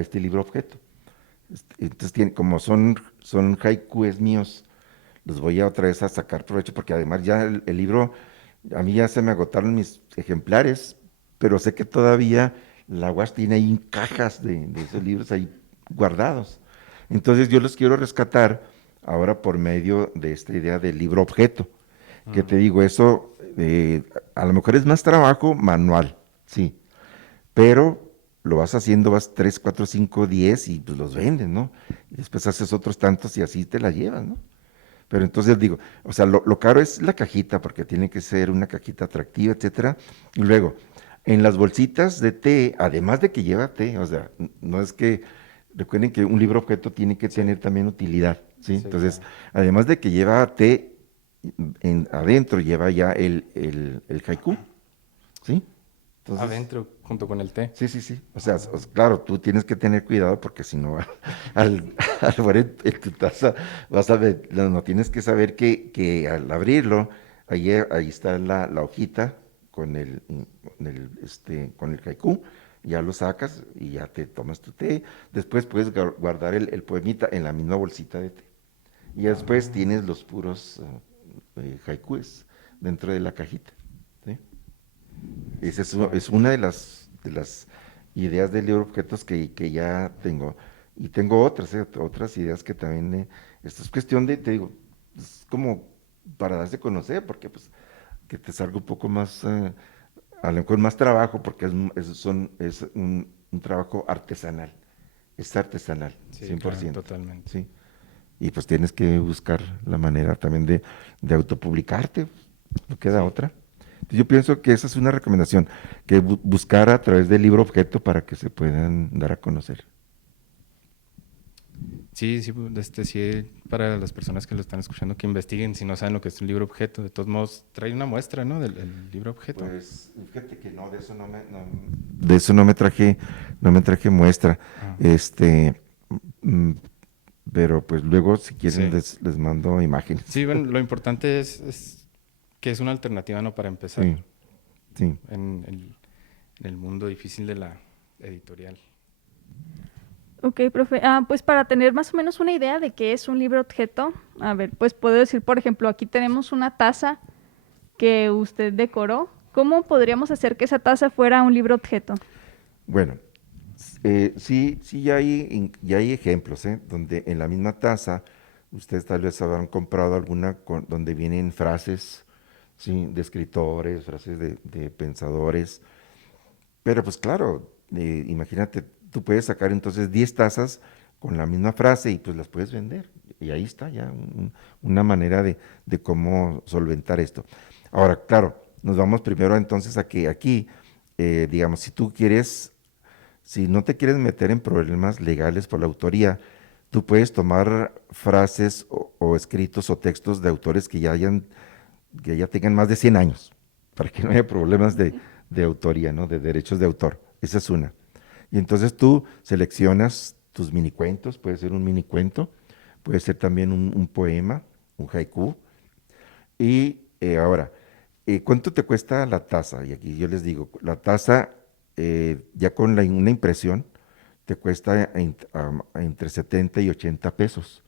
este libro objeto. Entonces, como son haikus míos, los voy a otra vez a sacar provecho, porque además ya el libro, a mí ya se me agotaron mis ejemplares, pero sé que todavía la UAS tiene ahí cajas de esos libros ahí guardados. Entonces yo los quiero rescatar ahora por medio de esta idea del libro objeto, que te digo, eso a lo mejor es más trabajo manual, sí, pero lo vas haciendo, vas 3 4 5 10 y pues los vendes, ¿no? Y después haces otros tantos y así te la llevas, ¿no? Pero entonces digo, o sea, lo caro es la cajita, porque tiene que ser una cajita atractiva, etcétera. Y luego, en las bolsitas de té, además de que lleva té, o sea, no es que, recuerden que un libro objeto tiene que Sí, tener también utilidad, ¿sí? sí, Entonces, claro. además de que lleva té, adentro lleva ya el haiku, ¿sí? Entonces, Adentro, junto con el té. sí, sí, sí. O sea, claro, tú tienes que tener cuidado porque si no, al ver en tu taza, vas a ver, no tienes que saber que al abrirlo, ahí está la hojita con el haiku, ya lo sacas y ya te tomas tu té. Después puedes guardar el poemita en la misma bolsita de té. Y ya después Ah, tienes los puros haikus dentro de la cajita. ¿Sí? Esa es excelente. una de las ideas del libro objetos que ya tengo. Y tengo otras ideas que también, esto es cuestión de, te digo, es como para darse a conocer, porque pues que te salga un poco más, a lo mejor más trabajo, porque es un trabajo artesanal, es artesanal, Sí, claro, 100%, totalmente. ¿sí? Y pues tienes que buscar la manera también de autopublicarte, no queda Sí. otra. Yo pienso que esa es una recomendación, que buscar a través del libro objeto para que se puedan dar a conocer. Sí, sí, sí, para las personas que lo están escuchando, que investiguen si no saben lo que es un libro objeto. De todos modos, trae una muestra, ¿no? Del libro objeto. Pues fíjate que no, de eso no me traje muestra. Ah, Este, mm, pero pues luego si quieren sí. les mando imágenes. Sí, bueno, lo importante es que es una alternativa, ¿no? Para empezar Sí, sí. en el mundo difícil de la editorial. Ok, profe. Pues para tener más o menos una idea de qué es un libro objeto, a ver, pues puedo decir, por ejemplo, aquí tenemos una taza que usted decoró. ¿Cómo podríamos hacer que esa taza fuera un libro objeto? Bueno, sí, sí, ya hay ejemplos, donde en la misma taza, ustedes tal vez habrán comprado alguna donde vienen frases, sí, de escritores, frases de pensadores, pero pues claro, imagínate, tú puedes sacar entonces 10 tazas con la misma frase y pues las puedes vender. Y ahí está ya una manera de cómo solventar esto. Ahora, claro, nos vamos primero entonces a que aquí, digamos, si no te quieres meter en problemas legales por la autoría, tú puedes tomar frases o escritos o textos de autores que ya tengan más de 100 años, para que no haya problemas de autoría, ¿no? De derechos de autor. Esa es una. Y entonces tú seleccionas tus minicuentos, puede ser un minicuento, puede ser también un poema, un haiku. Y ahora, ¿cuánto te cuesta la taza? Y aquí yo les digo, la taza ya con una impresión te cuesta entre 70 y 80 pesos.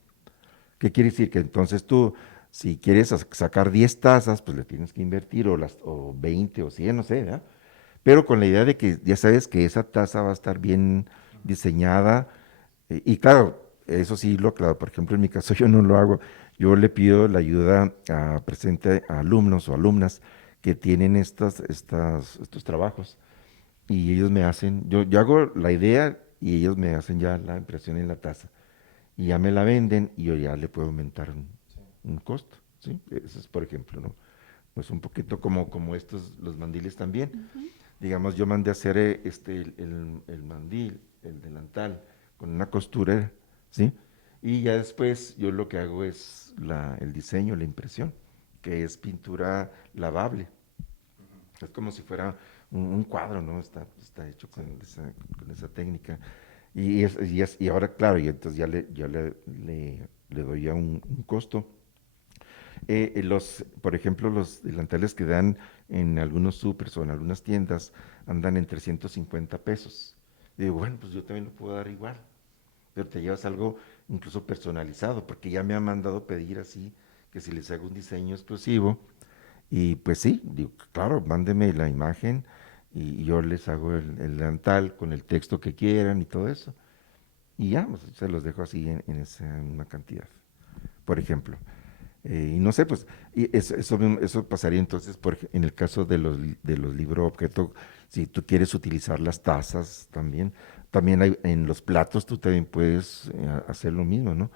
¿Qué quiere decir? Que entonces tú, si quieres sacar 10 tazas, pues le tienes que invertir o 20 o 100, no sé, ¿verdad? Pero con la idea de que ya sabes que esa taza va a estar bien diseñada. Y claro, eso sí lo claro, por ejemplo, en mi caso yo no lo hago. Yo le pido la ayuda a alumnos o alumnas que tienen estos trabajos y ellos me hacen, yo hago la idea y ellos me hacen ya la impresión en la taza y ya me la venden y yo ya le puedo aumentar un costo, ¿sí? Eso es por ejemplo, ¿no? pues un poquito como estos, los mandiles también. Digamos, yo mandé a hacer el mandil, el delantal, con una costurera, ¿sí? Y ya después yo lo que hago es el diseño, la impresión, que es pintura lavable. Es como si fuera un cuadro, ¿no? Está hecho con esa técnica. Y ahora, claro, y entonces le doy ya un costo. Por ejemplo, los delantales que dan en algunos supers o en algunas tiendas andan en 350 pesos. Y digo, bueno, pues yo también lo puedo dar igual, pero te llevas algo incluso personalizado, porque ya me han mandado pedir así, que si les hago un diseño exclusivo, y pues sí, digo, claro, mándeme la imagen y yo les hago el delantal con el texto que quieran y todo eso. Y ya, pues, se los dejo así en esa misma cantidad, por ejemplo. Y no sé, pues, eso pasaría entonces en el caso de los libros objeto, si tú quieres utilizar las tazas también hay en los platos, tú también puedes hacer lo mismo, ¿no?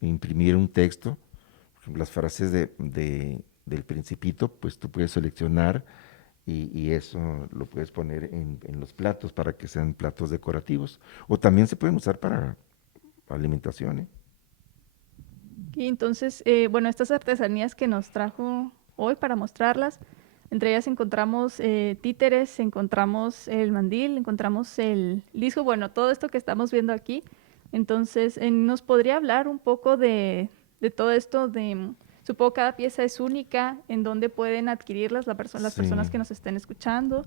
Imprimir un texto, por ejemplo, las frases del Principito, pues tú puedes seleccionar y eso lo puedes poner en los platos para que sean platos decorativos. O también se pueden usar para alimentación, ¿eh? Y entonces, bueno, estas artesanías que nos trajo hoy para mostrarlas, entre ellas encontramos títeres, encontramos el mandil, encontramos el disco, bueno, todo esto que estamos viendo aquí. Entonces, ¿nos podría hablar un poco de todo esto? Supongo cada pieza es única, ¿en dónde pueden adquirirlas las personas Sí. que nos estén escuchando?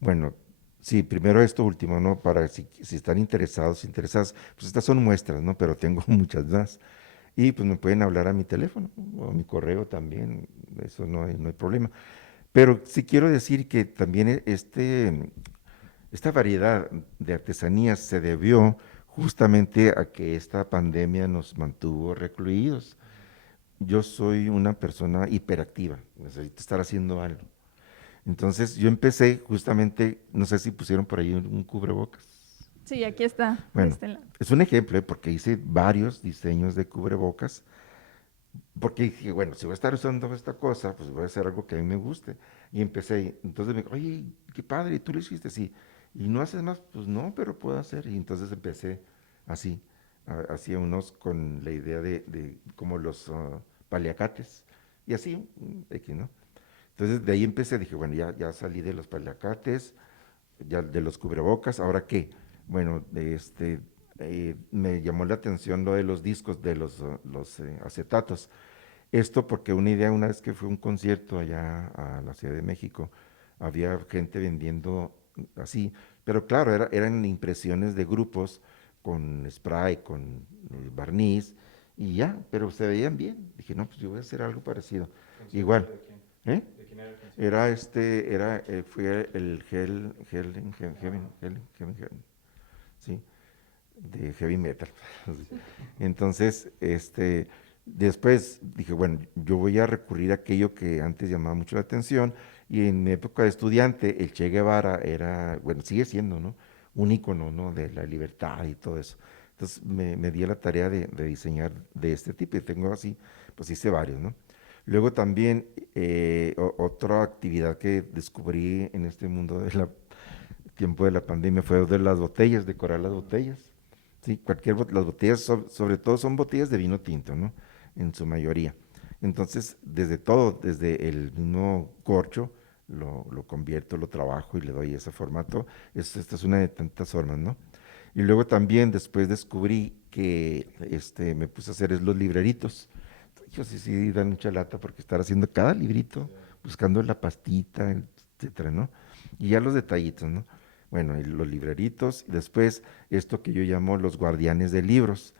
Bueno, sí, primero esto último, ¿no? Para si están interesadas, pues estas son muestras, ¿no? Pero tengo muchas más. Y pues me pueden hablar a mi teléfono o a mi correo también, eso no hay problema. Pero sí quiero decir que también esta variedad de artesanías se debió justamente a que esta pandemia nos mantuvo recluidos. Yo soy una persona hiperactiva, necesito estar haciendo algo. Entonces yo empecé justamente, no sé si pusieron por ahí un cubrebocas. Sí, aquí está, de Bueno, este lado. es un ejemplo, porque hice varios diseños de cubrebocas, porque dije, bueno, si voy a estar usando esta cosa, pues voy a hacer algo que a mí me guste. Y empecé, entonces me dijo, oye, qué padre, ¿y tú lo hiciste? Sí. ¿Y no haces más? Pues no, pero puedo hacer. Y entonces empecé así, hacía unos con la idea de como los paliacates. Y así, X, ¿no? Entonces de ahí empecé, dije, bueno, ya salí de los paliacates, ya de los cubrebocas, ¿ahora qué? Bueno, me llamó la atención lo de los discos, de los acetatos. Esto porque una vez que fue a un concierto allá a la Ciudad de México, había gente vendiendo así, pero claro, eran impresiones de grupos con spray, con barniz, y ya, pero se veían bien. Dije, no, pues yo voy a hacer algo parecido. ¿Concierto Igual, de quién? ¿eh? ¿De quién era el concierto? Fue el Heaven, ¿sí? De heavy metal. Entonces, después dije, bueno, yo voy a recurrir a aquello que antes llamaba mucho la atención, y en mi época de estudiante, el Che Guevara era, bueno, sigue siendo, ¿no? Un ícono, ¿no? De la libertad y todo eso. Entonces me di a la tarea de diseñar de este tipo, y tengo así, pues hice varios, ¿no? Luego también otra actividad que descubrí en este mundo del tiempo de la pandemia fue de las botellas, decorar las botellas. Sí, las botellas, sobre todo son botellas de vino tinto, ¿no? En su mayoría. Entonces, desde el mismo corcho, lo convierto, lo trabajo y le doy ese formato. Esta es una de tantas formas, ¿no? Y luego también después descubrí que me puse a hacer los libreritos. Yo sí dan mucha lata porque estar haciendo cada librito, buscando la pastita, etcétera, ¿no? Y ya los detallitos, ¿no? Bueno, y los libreritos, y después esto que yo llamo los guardianes de libros.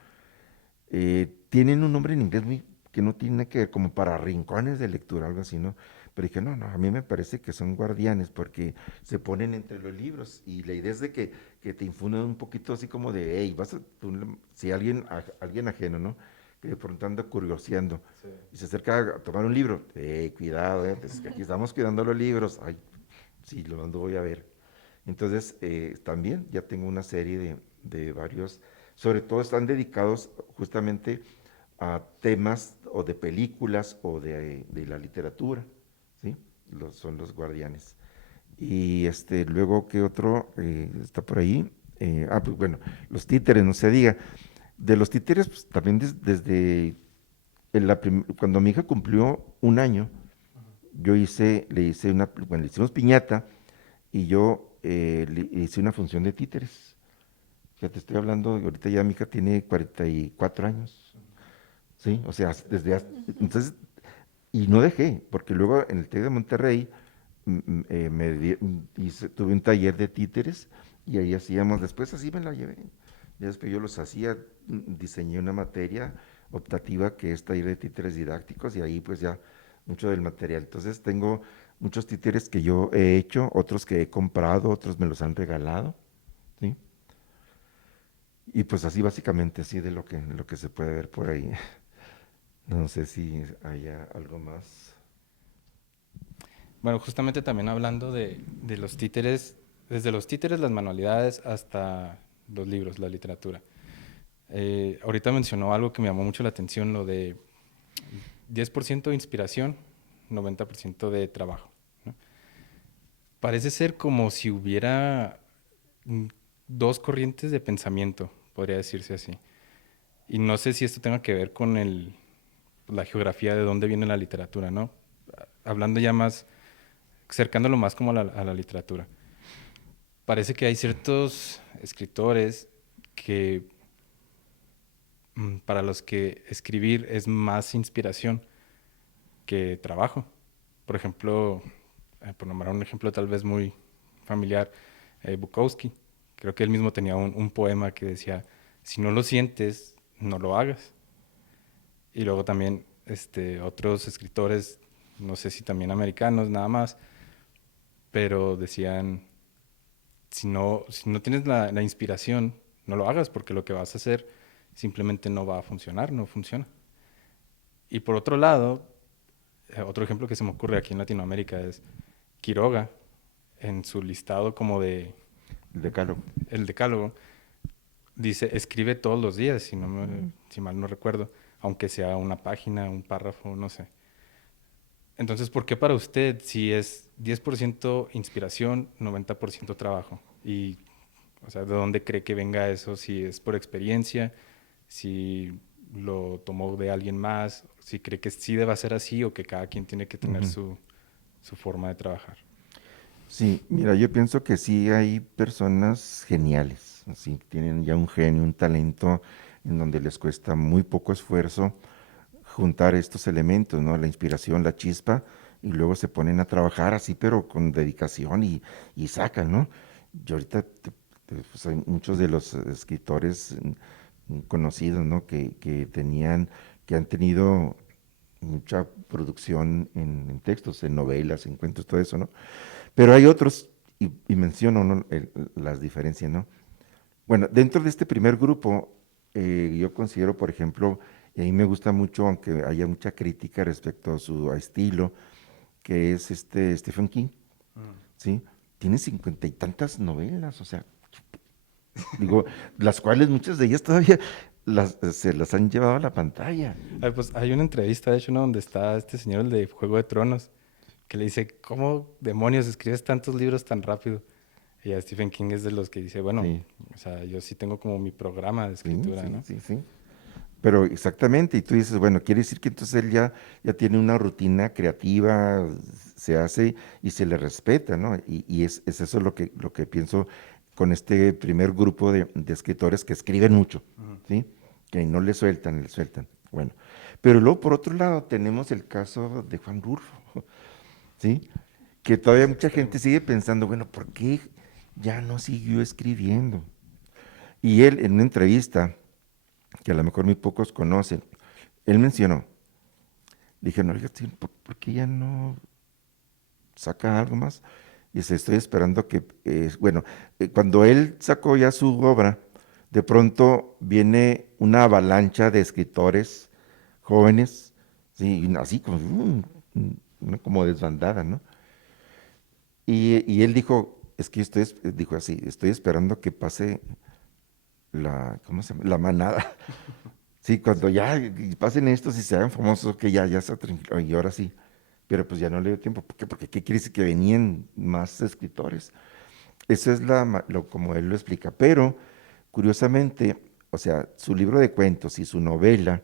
Tienen un nombre en inglés que no tiene que ver, como para rincones de lectura, algo así, ¿no? Pero dije, no, a mí me parece que son guardianes porque se ponen entre los libros, y la idea es de que te infunden un poquito así como de, hey, si alguien ajeno, ¿no? Que de pronto anda curioseando Sí. y se acerca a tomar un libro, cuidado, pues que aquí estamos cuidando los libros, ay, sí, lo mando, voy a ver. Entonces, también ya tengo una serie de varios, sobre todo están dedicados justamente a temas o de películas o de la literatura, ¿sí? Son los guardianes. Y luego, ¿qué otro está por ahí? Pues bueno, los títeres, no se diga. De los títeres, pues, también desde cuando mi hija cumplió 1 año, le hice bueno, le hicimos piñata y yo le hice una función de títeres. Ya te estoy hablando, ahorita ya mi hija tiene 44 años, ¿sí? O sea, entonces, y no dejé, porque luego en el TEC de Monterrey tuve un taller de títeres y ahí hacíamos, después así me la llevé. Ya después yo los hacía, diseñé una materia optativa que es taller de títeres didácticos y ahí pues ya mucho del material. Entonces tengo muchos títeres que yo he hecho, otros que he comprado, otros me los han regalado, ¿sí? Y pues así básicamente, así de lo que se puede ver por ahí. No sé si haya algo más. Bueno, justamente también hablando de los títeres, desde los títeres, las manualidades, hasta los libros, la literatura. Ahorita mencionó algo que me llamó mucho la atención, lo de 10% de inspiración, 90% de trabajo, ¿no? Parece ser como si hubiera dos corrientes de pensamiento, podría decirse así. Y no sé si esto tenga que ver con la geografía de dónde viene la literatura, ¿no? Hablando ya más, acercándolo más como a la literatura. Parece que hay ciertos escritores que para los que escribir es más inspiración que trabajo. Por ejemplo, por nombrar un ejemplo tal vez muy familiar, Bukowski. Creo que él mismo tenía un poema que decía, si no lo sientes, no lo hagas. Y luego también otros escritores, no sé si también americanos nada más, pero decían, si no tienes la inspiración, no lo hagas porque lo que vas a hacer simplemente no va a funcionar, no funciona. Y por otro lado, otro ejemplo que se me ocurre aquí en Latinoamérica es Quiroga, en su listado como de El decálogo. el decálogo, dice, escribe todos los días, si mal no recuerdo, aunque sea una página, un párrafo, no sé. Entonces, ¿por qué para usted si es 10% inspiración, 90% trabajo? Y, o sea, ¿de dónde cree que venga eso? Si es por experiencia, si lo tomó de alguien más, si cree que sí deba ser así o que cada quien tiene que tener Ujú. su forma de trabajar. Sí, mira, yo pienso que sí hay personas geniales, así, tienen ya un genio, un talento en donde les cuesta muy poco esfuerzo juntar estos elementos, ¿no? La inspiración, la chispa, y luego se ponen a trabajar así, pero con dedicación y sacan, ¿no? Yo ahorita, pues hay muchos de los escritores conocidos, ¿no? Que han tenido mucha producción en textos, en novelas, en cuentos, todo eso, ¿no? Pero hay otros, y menciono, ¿no? Las diferencias, ¿no? Bueno, dentro de este primer grupo, yo considero, por ejemplo, y a mí me gusta mucho, aunque haya mucha crítica respecto a su estilo, que es Stephen King, ¿sí? Tiene 50 y tantas novelas, o sea, digo, las cuales muchas de ellas todavía se las han llevado a la pantalla. Pues hay una entrevista, de hecho, ¿no? Donde está este señor, el de Juego de Tronos, que le dice, ¿cómo demonios escribes tantos libros tan rápido? Y a Stephen King es de los que dice, bueno, Sí, o sea, yo sí tengo como mi programa de sí, escritura, sí, ¿no? sí, sí. Pero exactamente, y tú dices, bueno, quiere decir que entonces él ya tiene una rutina creativa, se hace y se le respeta, ¿no? Y es eso lo que pienso con este primer grupo de escritores que escriben mucho, Ujú. ¿sí? Que no le sueltan, le sueltan. Bueno, pero luego por otro lado tenemos el caso de Juan Rulfo, ¿sí? Que todavía Es mucha gente extremo. sigue pensando, bueno, ¿por qué ya no siguió escribiendo? Y él en una entrevista, que a lo mejor muy pocos conocen, él mencionó, dije, no, oiga, sí, ¿por qué ya no saca algo más? Y dice, estoy esperando que, bueno, cuando él sacó ya su obra, de pronto viene una avalancha de escritores jóvenes, sí, así como, como desbandada, ¿no? Y él dijo, es que dijo así, estoy esperando que pase ¿cómo se llama? La manada. Sí, cuando ya pasen estos y se hagan famosos, que ya está tranquilo, y ahora sí. Pero pues ya no le dio tiempo. ¿Por qué? Porque ¿qué quiere decir? Que venían más escritores. Eso es como él lo explica. Pero, curiosamente, o sea, su libro de cuentos y su novela,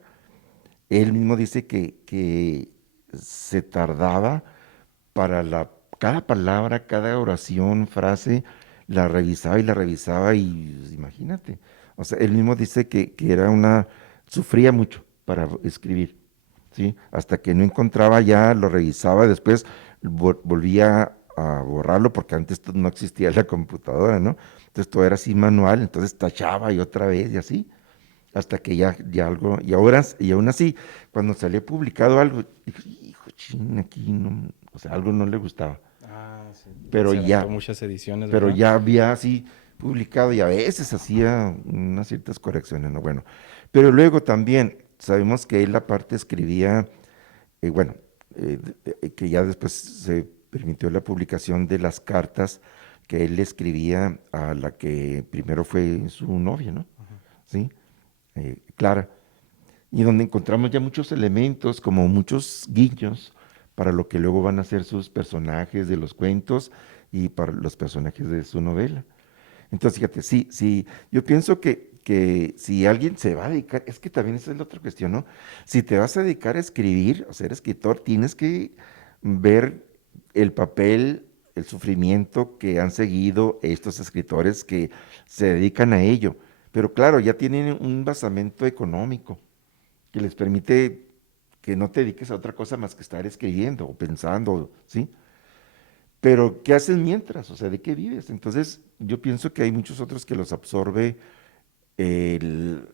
él mismo dice que se tardaba para cada palabra, cada oración, frase, la revisaba y pues, imagínate. O sea, él mismo dice que era sufría mucho para escribir, ¿sí? Hasta que no encontraba ya, lo revisaba, después volvía a borrarlo porque antes no existía la computadora, ¿no? Entonces todo era así manual, entonces tachaba y otra vez y así hasta que ya algo, y aún así, cuando salió publicado algo, dije, hijo, chin, aquí no, o sea, algo no le gustaba, Ah, sí. pero Se aventó ya, muchas ediciones, pero ¿verdad? ya había así publicado y a veces hacía unas ciertas correcciones, ¿no? Bueno, pero luego también sabemos que él aparte escribía, bueno, que ya después se permitió la publicación de las cartas que él le escribía a la que primero fue su novia, ¿no? ¿Sí? Clara, y donde encontramos ya muchos elementos, como muchos guiños para lo que luego van a ser sus personajes de los cuentos y para los personajes de su novela. Entonces, fíjate, sí, sí, yo pienso que si alguien se va a dedicar, es que también esa es la otra cuestión, ¿no? Si te vas a dedicar a escribir o ser escritor, tienes que ver el papel, el sufrimiento que han seguido estos escritores que se dedican a ello. Pero claro, ya tienen un basamento económico que les permite que no te dediques a otra cosa más que estar escribiendo o pensando, ¿sí? Pero, ¿qué haces mientras? O sea, ¿de qué vives? Entonces, yo pienso que hay muchos otros que los absorbe el-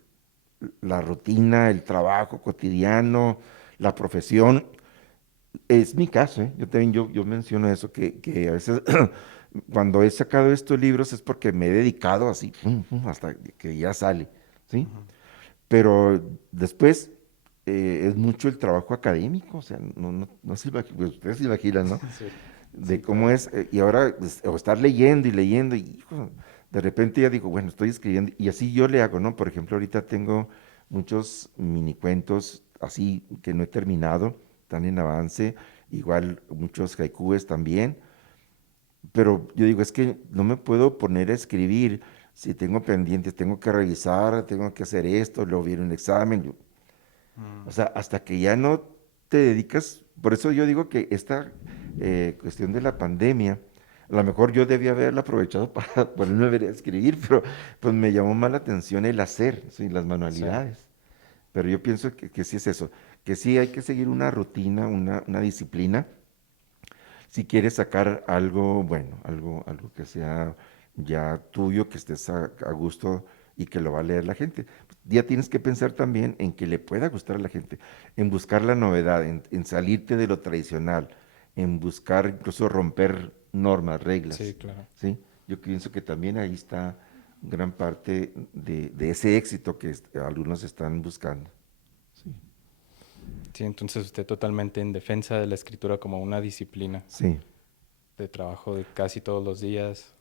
la rutina, el trabajo cotidiano, la profesión. Es mi caso, ¿eh? Yo también yo menciono eso, que a veces cuando he sacado estos libros es porque me he dedicado así, hasta que ya sale, ¿sí? Ujú. Pero después es mucho el trabajo académico, o sea, no pues, ustedes se imaginan, ¿no? Sí, sí, De cómo claro. es, y ahora pues, o estar leyendo, y hijo, de repente ya digo, bueno, estoy escribiendo, y así yo le hago, ¿no? Por ejemplo, ahorita tengo muchos mini cuentos así que no he terminado, están en avance, igual muchos haikus también, pero yo digo, es que no me puedo poner a escribir si tengo pendientes, tengo que revisar, tengo que hacer esto, luego viene un examen. O Mm, sea, hasta que ya no te dedicas, por eso yo digo que esta cuestión de la pandemia, a lo mejor yo debía haberla aprovechado para ponerme a escribir, pero pues me llamó más la atención el hacer, ¿sí? Las sí. manualidades. Pero yo pienso que sí es eso, que sí hay que seguir una rutina, una disciplina, si quieres sacar algo bueno, algo que sea ya tuyo, que estés a gusto y que lo va a leer la gente. Ya tienes que pensar también en que le pueda gustar a la gente, en buscar la novedad, en salirte de lo tradicional, en buscar incluso romper normas, Sí, reglas, claro. ¿sí? Yo pienso que también ahí está gran parte de ese éxito que algunos están buscando. Sí, Sí, entonces usted totalmente en defensa de la escritura como una disciplina sí. de trabajo de casi todos los días,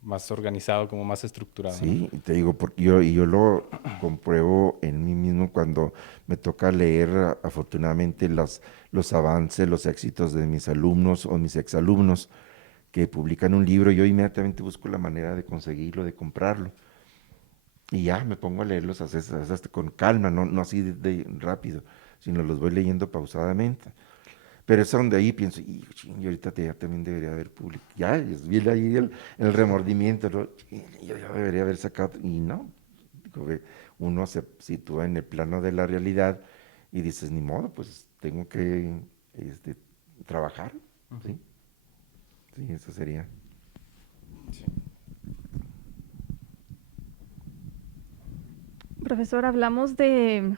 más organizado, como más estructurado, ¿no? Sí, y te digo, porque yo lo compruebo en mí mismo cuando me toca leer afortunadamente los avances, los éxitos de mis alumnos o mis exalumnos que publican un libro, yo inmediatamente busco la manera de conseguirlo, de comprarlo. Y ya me pongo a leerlos hasta con calma, no así de rápido, sino los voy leyendo pausadamente. Pero es donde ahí pienso, y yo ahorita ya también debería haber publicado, ya, viene ahí el remordimiento, ¿no? Chin, yo ya debería haber sacado, y no, digo que uno se sitúa en el plano de la realidad y dices, ni modo, pues tengo que este, trabajar, Ujú. ¿sí? Sí, eso sería. Sí. Profesor, hablamos de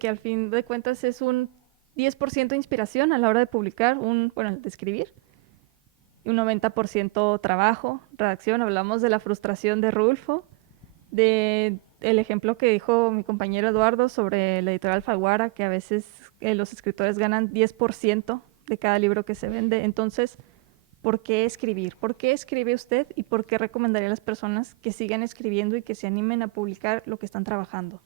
que al fin de cuentas es un 10% inspiración a la hora de publicar, bueno, de escribir, y un 90% trabajo, redacción. Hablamos de la frustración de Rulfo, de el ejemplo que dijo mi compañero Eduardo sobre la editorial Falguara, que a veces los escritores ganan 10% de cada libro que se vende. Entonces, ¿por qué escribir? ¿Por qué escribe usted y por qué recomendaría a las personas que sigan escribiendo y que se animen a publicar lo que están trabajando?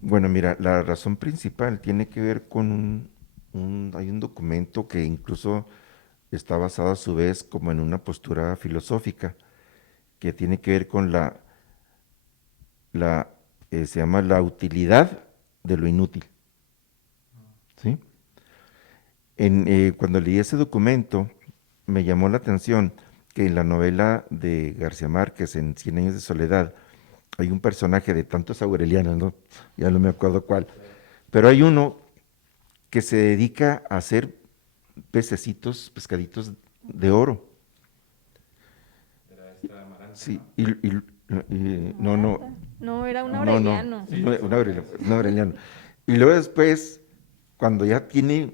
Bueno, mira, la razón principal tiene que ver con hay un documento que incluso está basado a su vez como en una postura filosófica, que tiene que ver con se llama la utilidad de lo inútil, ¿sí? Cuando leí ese documento, me llamó la atención que en la novela de García Márquez, en Cien años de soledad, hay un personaje de tantos aurelianos, ¿no? Ya no me acuerdo cuál, pero hay uno que se dedica a hacer pececitos, pescaditos de oro. Era esta Amaranta, Sí, ¿no? no, no, Amaranta. No, era un no, no, aureliano. Sí, un aureliano. Y luego después, cuando ya tiene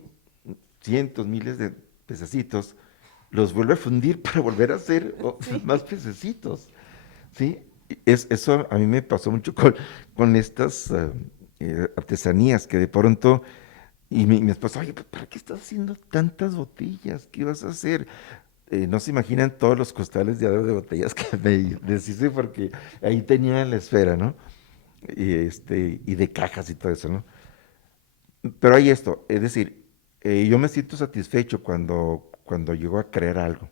cientos, miles de pececitos, los vuelve a fundir para volver a hacer Sí. más pececitos, ¿sí? Eso a mí me pasó mucho con estas artesanías que de pronto, y mi esposa, oye, ¿para qué estás haciendo tantas botellas? ¿Qué vas a hacer? No se imaginan todos los costales de oro de botellas que me deshice porque ahí tenía la esfera, ¿no? Y de cajas y todo eso, ¿no? Pero hay esto, es decir, yo me siento satisfecho cuando llego a crear algo,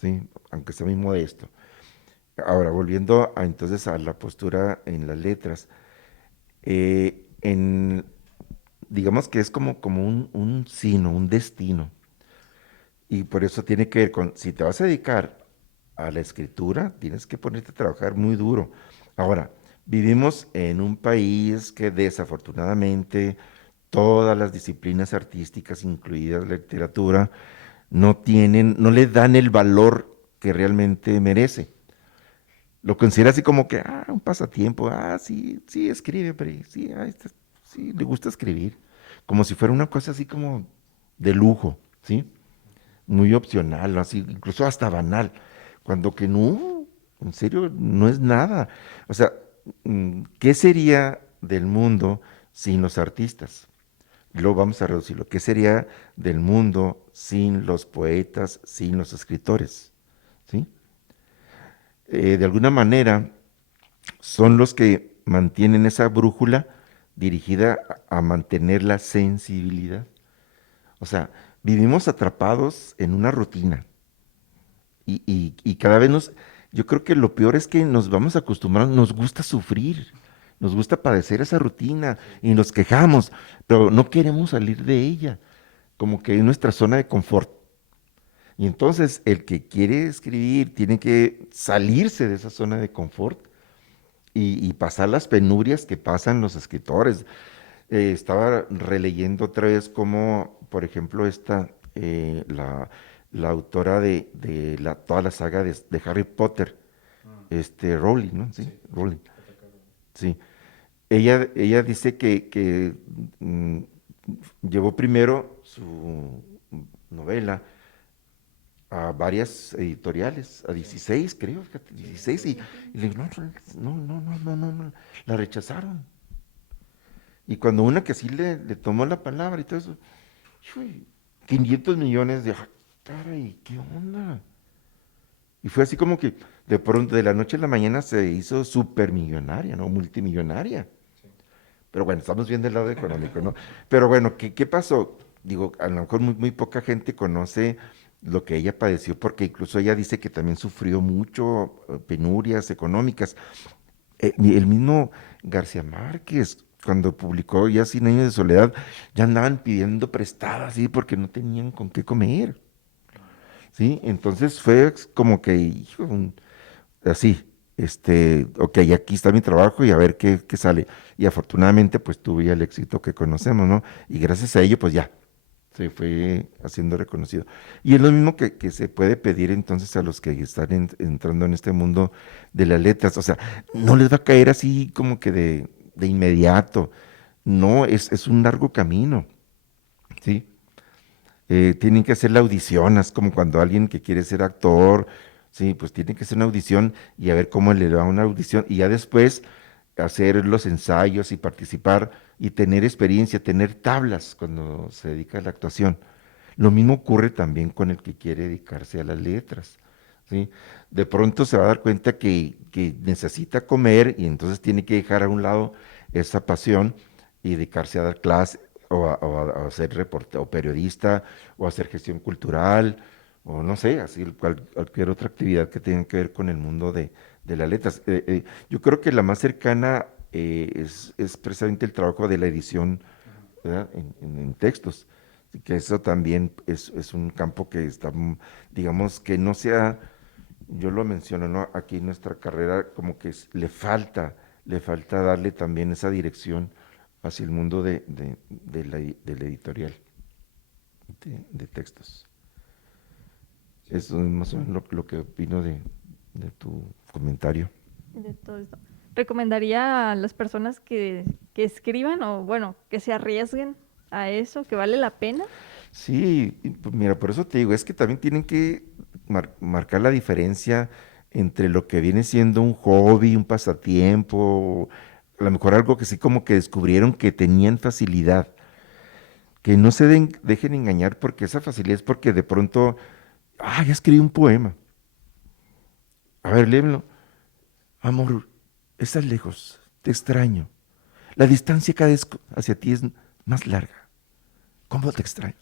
¿sí? Aunque sea muy modesto. Ahora, volviendo entonces a la postura en las letras, eh, en, digamos que es como un sino, un destino. Y por eso tiene que ver con, si te vas a dedicar a la escritura, tienes que ponerte a trabajar muy duro. Ahora, vivimos en un país que desafortunadamente todas las disciplinas artísticas, incluidas la literatura, no le dan el valor que realmente merece. Lo considera así como que, un pasatiempo, sí, sí, escribe, pero sí, sí, le gusta escribir. Como si fuera una cosa así como de lujo, ¿sí? Muy opcional, ¿no? Así, incluso hasta banal, cuando que no, en serio, no es nada. O sea, ¿qué sería del mundo sin los artistas? Luego vamos a reducirlo. ¿Qué sería del mundo sin los poetas, sin los escritores? ¿Sí? De alguna manera son los que mantienen esa brújula dirigida a mantener la sensibilidad. O sea, vivimos atrapados en una rutina y cada vez yo creo que lo peor es que nos vamos acostumbrando, nos gusta sufrir, nos gusta padecer esa rutina y nos quejamos, pero no queremos salir de ella, como que es nuestra zona de confort. Y entonces el que quiere escribir tiene que salirse de esa zona de confort y pasar las penurias que pasan los escritores. Estaba releyendo otra vez como, por ejemplo, la autora de toda la saga de Harry Potter, Rowling, ¿no? Sí, sí, Rowling, JK Rowling. sí. Ella dice que llevó primero su novela a varias editoriales, a 16 creo, fíjate, Sí, 16, sí. y le digo, no, la rechazaron. Y cuando una que sí le tomó la palabra y todo eso, uy, 500 millones caray, ¿qué onda? Y fue así como que de pronto, de la noche a la mañana se hizo supermillonaria, ¿no? Multimillonaria. Sí. Pero bueno, estamos viendo el lado económico, ¿no? Pero bueno, ¿qué pasó? Digo, a lo mejor muy poca gente conoce lo que ella padeció, porque incluso ella dice que también sufrió mucho penurias económicas. El mismo García Márquez, cuando publicó ya Cien años de soledad, ya andaban pidiendo prestadas, ¿sí? Porque no tenían con qué comer, ¿sí? Entonces fue como que, hijo, así, ok, aquí está mi trabajo y a ver qué sale. Y afortunadamente, pues tuve ya el éxito que conocemos, ¿no? Y gracias a ello, pues ya, se fue haciendo reconocido. Y es lo mismo que se puede pedir entonces a los que están entrando en este mundo de las letras. O sea, no les va a caer así como que de inmediato. No, es un largo camino, ¿sí? Tienen que hacer la audición, es como cuando alguien que quiere ser actor, sí, pues tiene que hacer una audición y a ver cómo le va una audición y ya después hacer los ensayos y participar y tener experiencia, tener tablas cuando se dedica a la actuación. Lo mismo ocurre también con el que quiere dedicarse a las letras, ¿sí? De pronto se va a dar cuenta que necesita comer y entonces tiene que dejar a un lado esa pasión y dedicarse a dar clases o a ser reportero o periodista o a hacer gestión cultural o no sé, así cualquier otra actividad que tenga que ver con el mundo de las letras. Yo creo que la más cercana es precisamente el trabajo de la edición, ¿verdad? En textos, que eso también es un campo que está, digamos, que no sea, yo lo menciono, ¿no? Aquí en nuestra carrera como que le falta darle también esa dirección hacia el mundo de la editorial, de textos. Eso es más o menos lo que opino de tu comentario. De todo esto. ¿Recomendaría a las personas que escriban o, bueno, que se arriesguen a eso, que vale la pena? Sí, y pues mira, por eso te digo, es que también tienen que marcar la diferencia entre lo que viene siendo un hobby, un pasatiempo, a lo mejor algo que sí como que descubrieron que tenían facilidad, que no se dejen engañar porque esa facilidad es porque de pronto, ya escribí un poema. A ver, léemelo. Amor, estás lejos, te extraño. La distancia cada vez hacia ti es más larga. ¿Cómo te extraño?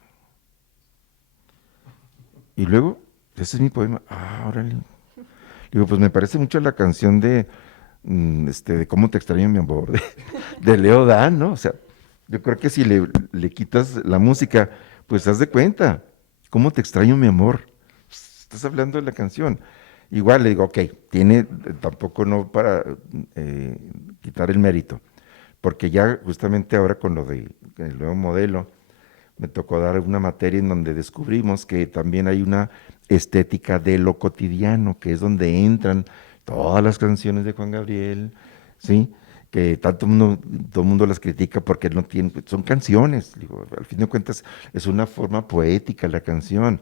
Y luego, ese es mi poema. Órale. Digo, pues me parece mucho la canción de Cómo te extraño, mi amor, de Leo Dan, ¿no? O sea, yo creo que si le quitas la música, pues haz de cuenta. ¿Cómo te extraño, mi amor? Pues, estás hablando de la canción. Igual le digo, ok, tampoco no para quitar el mérito, porque ya justamente ahora con lo del nuevo modelo, me tocó dar una materia en donde descubrimos que también hay una estética de lo cotidiano, que es donde entran todas las canciones de Juan Gabriel, ¿sí? Que todo el mundo las critica porque no tienen, son canciones, digo, al fin de cuentas es una forma poética la canción.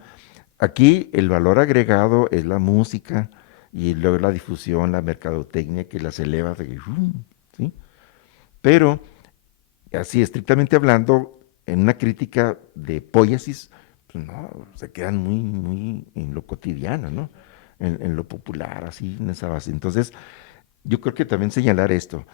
Aquí el valor agregado es la música y luego la difusión, la mercadotecnia que las eleva, ¿sí? Pero así estrictamente hablando, en una crítica de poiesis, pues no, se quedan muy, muy en lo cotidiano, ¿no? En lo popular, así, en esa base. Entonces, yo creo que también señalar esto,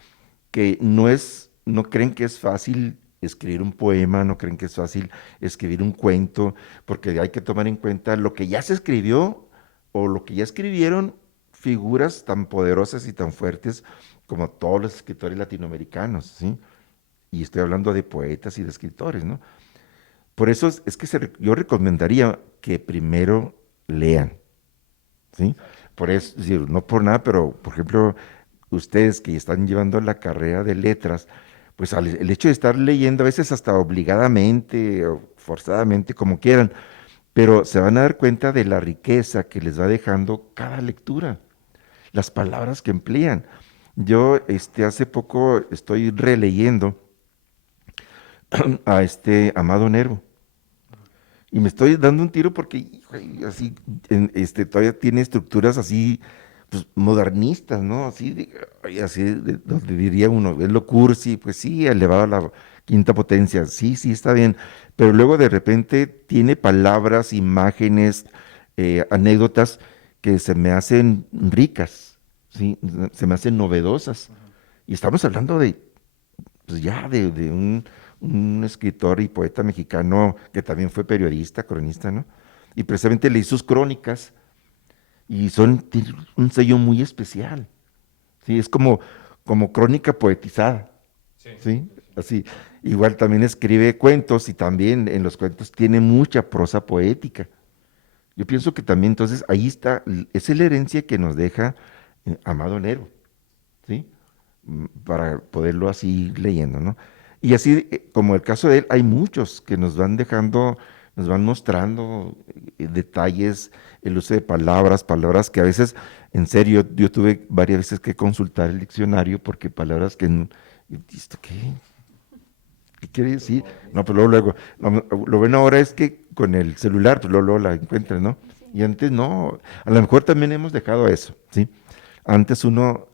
que no creen que es fácil escribir un poema, no creen que es fácil escribir un cuento, porque hay que tomar en cuenta lo que ya se escribió o lo que ya escribieron figuras tan poderosas y tan fuertes como todos los escritores latinoamericanos, ¿sí? Y estoy hablando de poetas y de escritores, ¿no? Por eso es que yo recomendaría que primero lean, ¿sí? Por eso, es decir, no por nada, pero por ejemplo, ustedes que están llevando la carrera de letras, pues el hecho de estar leyendo a veces hasta obligadamente o forzadamente, como quieran, pero se van a dar cuenta de la riqueza que les va dejando cada lectura, las palabras que emplean. Yo hace poco estoy releyendo a Amado Nervo. Y me estoy dando un tiro porque híjole, así todavía tiene estructuras así pues, modernistas, ¿no? Así, donde diría uno, es lo cursi, pues sí, elevado a la quinta potencia, sí, sí, está bien. Pero luego de repente tiene palabras, imágenes, anécdotas que se me hacen ricas, ¿sí? Se me hacen novedosas. Y estamos hablando pues ya de un escritor y poeta mexicano que también fue periodista, cronista, ¿no? Y precisamente leí sus crónicas y tienen un sello muy especial, ¿sí? Es como crónica poetizada, ¿sí? Así. Igual también escribe cuentos y también en los cuentos tiene mucha prosa poética. Yo pienso que también entonces ahí está, esa es la herencia que nos deja Amado Nervo, ¿sí? Para poderlo así leyendo, ¿no? Y así, como el caso de él, hay muchos que nos van dejando, nos van mostrando detalles, el uso de palabras que a veces, en serio, yo tuve varias veces que consultar el diccionario porque palabras que, ¿esto qué? ¿Qué quiere decir? No, pero luego, lo bueno ahora es que con el celular, pues luego la encuentras, ¿no? Y antes no, a lo mejor también hemos dejado eso, ¿sí? Antes uno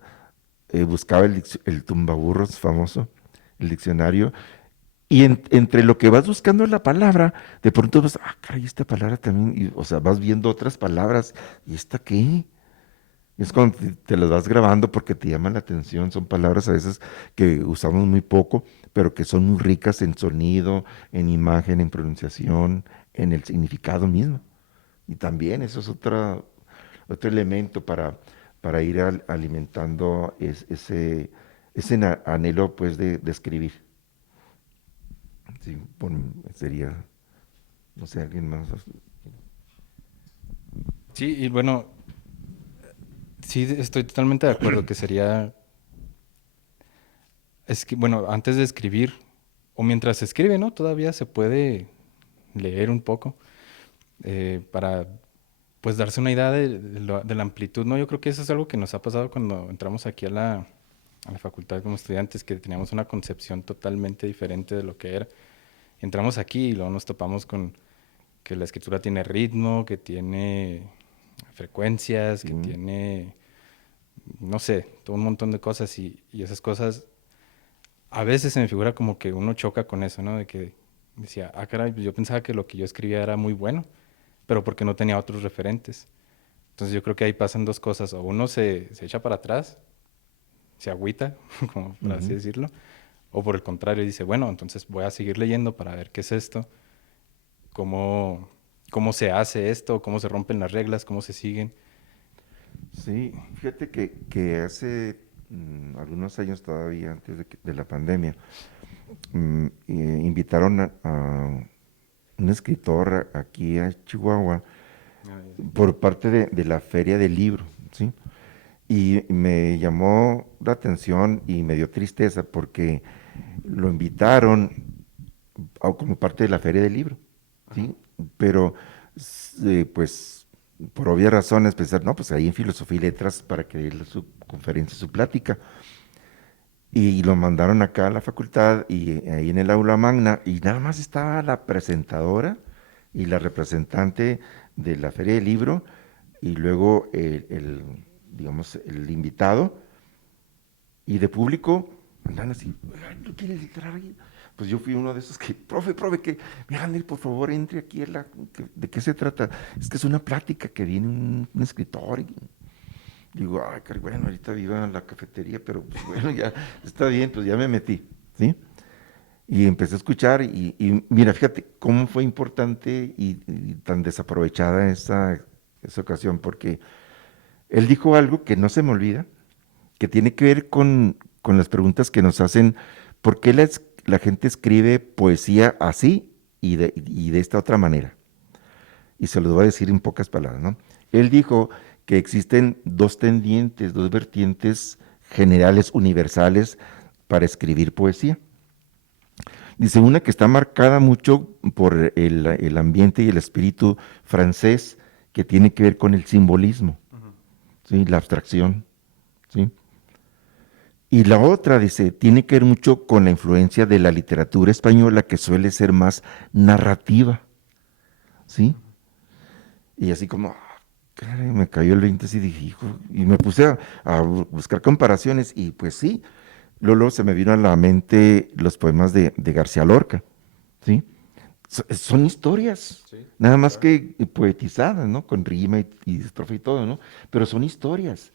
buscaba el tumbaburros famoso, el diccionario, y entre lo que vas buscando la palabra, de pronto caray, esta palabra también, o sea, vas viendo otras palabras, ¿y esta qué? Es cuando te las vas grabando porque te llaman la atención, son palabras a veces que usamos muy poco, pero que son muy ricas en sonido, en imagen, en pronunciación, en el significado mismo. Y también eso es otro elemento para ir alimentando ese anhelo pues de escribir. Sí, sería, no sé, alguien más. Sí, y bueno, sí, estoy totalmente de acuerdo que sería, es que, bueno, antes de escribir, o mientras se escribe, ¿no? Todavía se puede leer un poco para, pues, darse una idea de la amplitud, ¿no? Yo creo que eso es algo que nos ha pasado cuando entramos aquí a la facultad como estudiantes, que teníamos una concepción totalmente diferente de lo que era. Entramos aquí y luego nos topamos con que la escritura tiene ritmo, que tiene frecuencias, que Sí, tiene, no sé, todo un montón de cosas y esas cosas a veces se me figura como que uno choca con eso, ¿no? De que decía, ah, caray, pues yo pensaba que lo que yo escribía era muy bueno, pero porque no tenía otros referentes. Entonces yo creo que ahí pasan dos cosas, o uno se echa para atrás, se agüita, como por así ujú. decirlo, o por el contrario dice, bueno, entonces voy a seguir leyendo para ver qué es esto, cómo, cómo se hace esto, cómo se rompen las reglas, cómo se siguen. Sí, fíjate que hace algunos años todavía, antes de la pandemia, invitaron a un escritor aquí a Chihuahua Ah, por parte de la Feria del Libro, ¿sí? Y me llamó la atención y me dio tristeza porque lo invitaron como parte de la Feria del Libro, ajá. ¿sí? Pero, pues, por obvias razones, pensar, no, pues ahí en Filosofía y Letras para que dé su conferencia, su plática. Y lo mandaron acá a la facultad y ahí en el aula magna, y nada más estaba la presentadora y la representante de la Feria del Libro, y luego digamos, el invitado, y de público, andan así, "Ay, ¿no quieres entrar ahí?". Pues yo fui uno de esos que, profe, que, mira, Daniel, por favor, entre aquí, ¿de qué se trata? Es que es una plática que viene un escritor, y digo, ay, bueno, ahorita viva en la cafetería, pero pues bueno, ya está bien, pues ya me metí, ¿sí? Y empecé a escuchar y mira, fíjate cómo fue importante y tan desaprovechada esa ocasión, porque él dijo algo que no se me olvida, que tiene que ver con las preguntas que nos hacen, ¿por qué la gente escribe poesía así y de esta otra manera? Y se los voy a decir en pocas palabras, ¿no? Él dijo que existen dos tendientes, dos vertientes generales, universales, para escribir poesía. Dice, una que está marcada mucho por el ambiente y el espíritu francés, que tiene que ver con el simbolismo, Ujú. ¿sí? La abstracción, ¿sí? Y la otra, dice, tiene que ver mucho con la influencia de la literatura española, que suele ser más narrativa, ¿sí? Y así como, caray, me cayó el 20 y dije, hijo, y me puse a buscar comparaciones y pues sí, luego se me vino a la mente los poemas de García Lorca, ¿sí? Son historias, Sí, nada más claro. que poetizadas, ¿no? Con rima y estrofa y todo, ¿no? Pero son historias.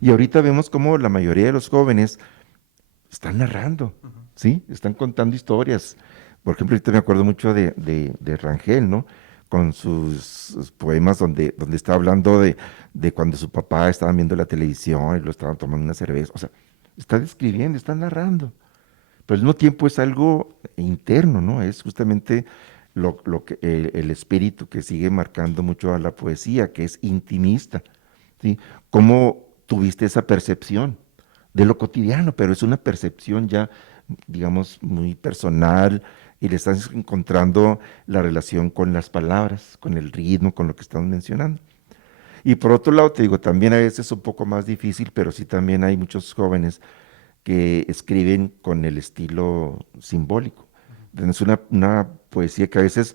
Y ahorita vemos cómo la mayoría de los jóvenes están narrando, Ujú. ¿sí? Están contando historias. Por ejemplo, ahorita me acuerdo mucho de Rangel, ¿no? Con sus poemas donde está hablando de cuando su papá estaba viendo la televisión y lo estaban tomando una cerveza. O sea, está Sí. describiendo, está narrando. Pero al mismo tiempo es algo interno, ¿no? Es justamente lo que, el espíritu que sigue marcando mucho a la poesía, que es intimista, ¿sí? ¿Cómo tuviste esa percepción de lo cotidiano? Pero es una percepción ya, digamos, muy personal y le estás encontrando la relación con las palabras, con el ritmo, con lo que estamos mencionando. Y por otro lado, te digo, también a veces es un poco más difícil, pero sí también hay muchos jóvenes que escriben con el estilo simbólico. Ujú. Es una poesía que a veces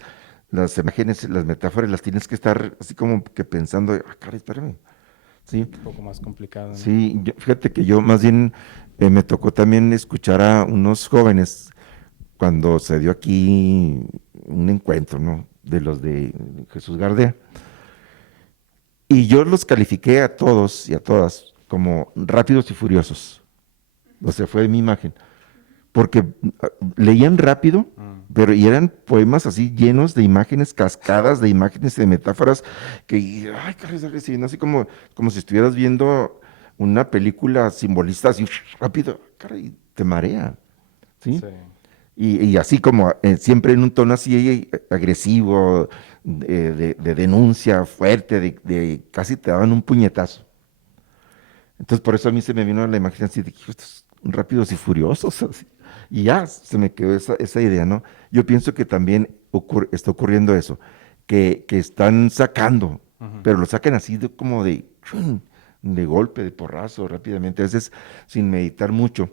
las imágenes, las metáforas las tienes que estar así como que pensando, ah, caray, espérame. Sí, Un poco más complicado, ¿no? sí, fíjate que yo más bien me tocó también escuchar a unos jóvenes cuando se dio aquí un encuentro, ¿no? De los de Jesús Gardea. Y yo los califiqué a todos y a todas como rápidos y furiosos. O sea, fue mi imagen. Porque leían rápido, pero y eran poemas así llenos de imágenes, cascadas de imágenes y de metáforas, ay, caray, sí, ¿no? Así como si estuvieras viendo una película simbolista así rápido, caray, te marea, ¿sí? Sí. Y así como siempre en un tono así agresivo, de denuncia fuerte, casi te daban un puñetazo. Entonces por eso a mí se me vino la imagen así de que estos rápidos y furiosos, así. Y ya se me quedó esa idea, ¿no? Yo pienso que también está ocurriendo eso, que están sacando, Ujú. pero lo sacan así como de golpe, de porrazo, rápidamente, a veces sin meditar mucho.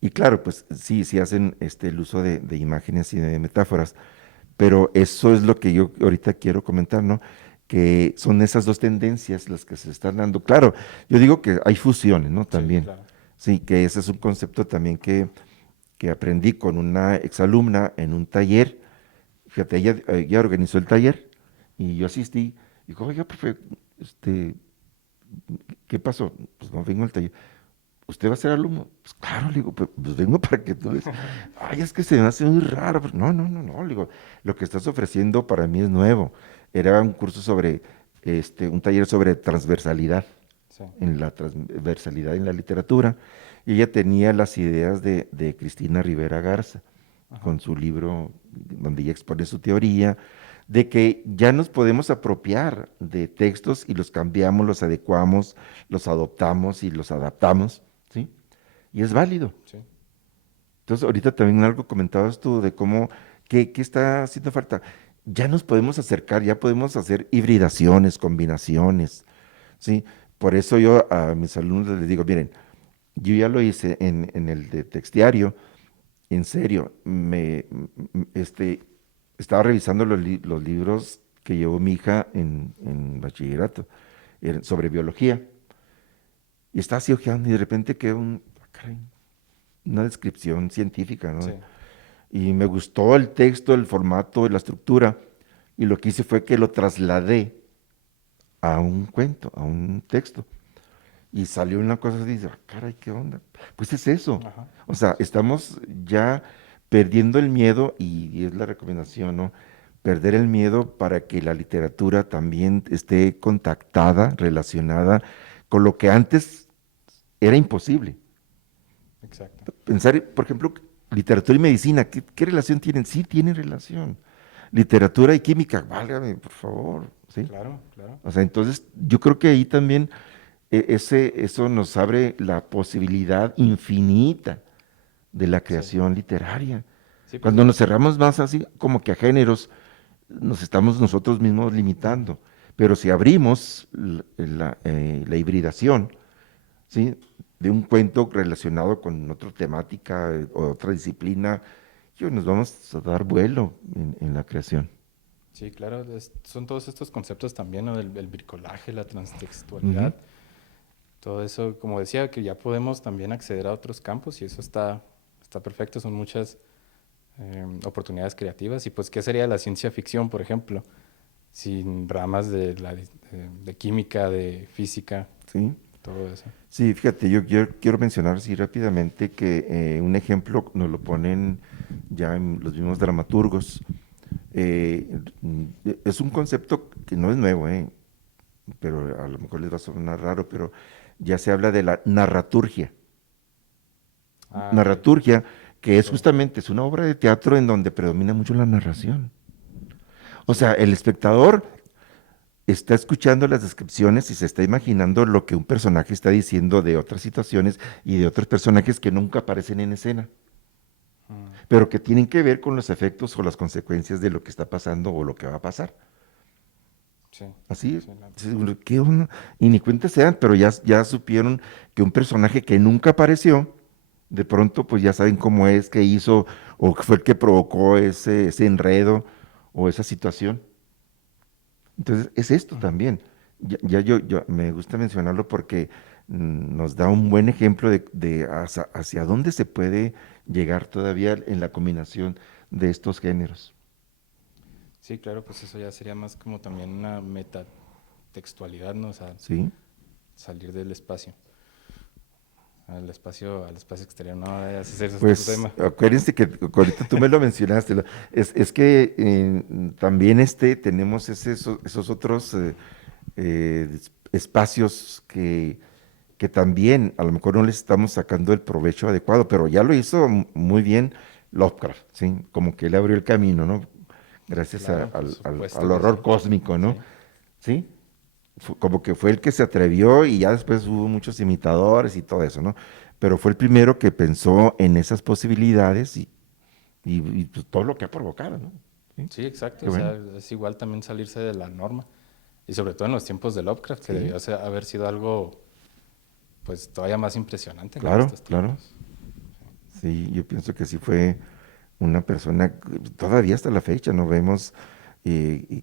Y claro, pues sí hacen el uso de imágenes y de metáforas, pero eso es lo que yo ahorita quiero comentar, ¿no? Que son esas dos tendencias las que se están dando. Claro, yo digo que hay fusiones, ¿no? Sí, También. claro. Sí, que ese es un concepto también que aprendí con una exalumna en un taller. Fíjate, ella organizó el taller y yo asistí. Y dijo, oiga, profe, ¿qué pasó? Pues no vengo al taller. ¿Usted va a ser alumno? Pues claro, le digo, pues vengo para que tú ves. Ay, es que se me hace muy raro. Pues, no, le digo, lo que estás ofreciendo para mí es nuevo. Era un curso sobre, un taller sobre transversalidad, Sí. en la transversalidad en la literatura. Y ella tenía las ideas de Cristina Rivera Garza, Ajá. con su libro donde ella expone su teoría, de que ya nos podemos apropiar de textos y los cambiamos, los adecuamos, los adoptamos y los adaptamos, ¿sí? Y es válido. Sí. Entonces, ahorita también algo comentabas tú de cómo, qué está haciendo falta. Ya nos podemos acercar, ya podemos hacer hibridaciones, combinaciones, ¿sí? Por eso yo a mis alumnos les digo, miren, yo ya lo hice en el de textiario, en serio, estaba revisando los libros que llevó mi hija en bachillerato, sobre biología, y estaba así hojeando y de repente quedó caray, una descripción científica, Sí. ¿no? Y me gustó el texto, el formato, la estructura, y lo que hice fue que lo trasladé a un cuento, a un texto. Y salió una cosa así, dice, caray, ¿qué onda? Pues es eso. Ajá. O sea, estamos ya perdiendo el miedo, y es la recomendación, ¿no? Perder el miedo para que la literatura también esté contactada, relacionada con lo que antes era imposible. Exacto. Pensar, por ejemplo, literatura y medicina, ¿qué relación tienen? Sí, tienen relación. Literatura y química, válgame, por favor, ¿sí? Claro, claro. O sea, entonces yo creo que ahí también eso nos abre la posibilidad infinita de la Sí. creación literaria. Sí, pues Cuando nos cerramos más así como que a géneros, nos estamos nosotros mismos limitando. Pero si abrimos la hibridación, ¿sí? De un cuento relacionado con otra temática o otra disciplina, nos vamos a dar vuelo en la creación. sí, claro, son todos estos conceptos también, ¿no? El bricolaje, la Ujú. transtextualidad, todo eso, como decía, que ya podemos también acceder a otros campos y eso está perfecto, son muchas oportunidades creativas. Y pues, ¿qué sería la ciencia ficción, por ejemplo? Sin ramas de química, de física, ¿Sí? todo eso. Sí, fíjate, yo quiero mencionar así rápidamente que un ejemplo nos lo ponen ya en los mismos dramaturgos. Es un concepto que no es nuevo, pero a lo mejor les va a sonar raro, pero ya se habla de la narraturgia. Ah, ok. Narraturgia, que es Sí, justamente, es una obra de teatro en donde predomina mucho la narración. O sí, sea, el espectador está escuchando las descripciones y se está imaginando lo que un personaje está diciendo de otras situaciones y de otros personajes que nunca aparecen en escena, mm, pero que tienen que ver con los efectos o las consecuencias de lo que está pasando o lo que va a pasar. sí, Así, sí, dices, ¿qué onda? Y ni cuenta se dan, pero ya supieron que un personaje que nunca apareció, de pronto pues ya saben cómo es, qué hizo, o qué fue el que provocó ese enredo o esa situación. Entonces, es esto ujú. también. Ya yo me gusta mencionarlo porque nos da un buen ejemplo de hacia dónde se puede llegar todavía en la combinación de estos géneros. Sí, claro, pues eso ya sería más como también una metateoría intertextualidad, ¿no? O sea, Sí. salir del espacio. Al espacio exterior, no, ese es otro Pues tema. acuérdense que ahorita tú me lo mencionaste, es que también tenemos esos otros espacios que también a lo mejor no les estamos sacando el provecho adecuado, pero ya lo hizo muy bien Lovecraft, ¿sí? Como que él abrió el camino, ¿no? Gracias Claro, por supuesto al que sí. horror cósmico, ¿no? Sí, ¿Sí? Como que fue el que se atrevió y ya después hubo muchos imitadores y todo eso, ¿no? Pero fue el primero que pensó en esas posibilidades y pues, todo lo que ha provocado, ¿no? Sí, sí, exacto. qué O bueno. sea, es igual también salirse de la norma. Y sobre todo en los tiempos de Lovecraft, que Sí, haber sido algo, pues, todavía más impresionante, ¿no? En claro, estos claro. tiempos. Sí, yo pienso que sí fue una persona, todavía hasta la fecha, ¿no? Vemos y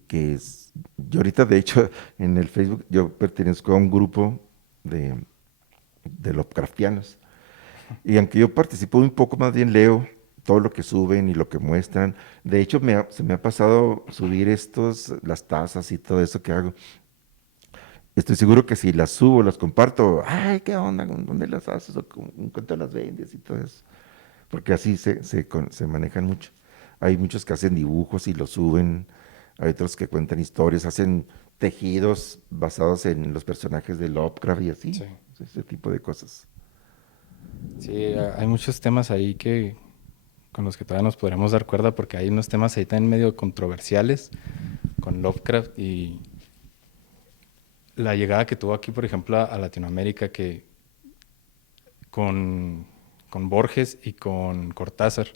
yo ahorita, de hecho, en el Facebook, yo pertenezco a un grupo de, de Lovecraftianos. Y aunque yo participo un poco, más bien leo todo lo que suben y lo que muestran. De hecho, se me ha pasado subir las tazas y todo eso que hago. Estoy seguro que si las subo, las comparto, ay, ¿qué onda? ¿Dónde las haces? ¿O en cuánto las vendes? Y todo eso. Porque así se manejan mucho. Hay muchos que hacen dibujos y los suben. Hay otros que cuentan historias, hacen tejidos basados en los personajes de Lovecraft y así. Sí. Ese tipo de cosas. Sí, hay muchos temas ahí con los que todavía nos podremos dar cuerda porque hay unos temas ahí también medio controversiales con Lovecraft y la llegada que tuvo aquí, por ejemplo, a Latinoamérica, que con, con Borges y con Cortázar.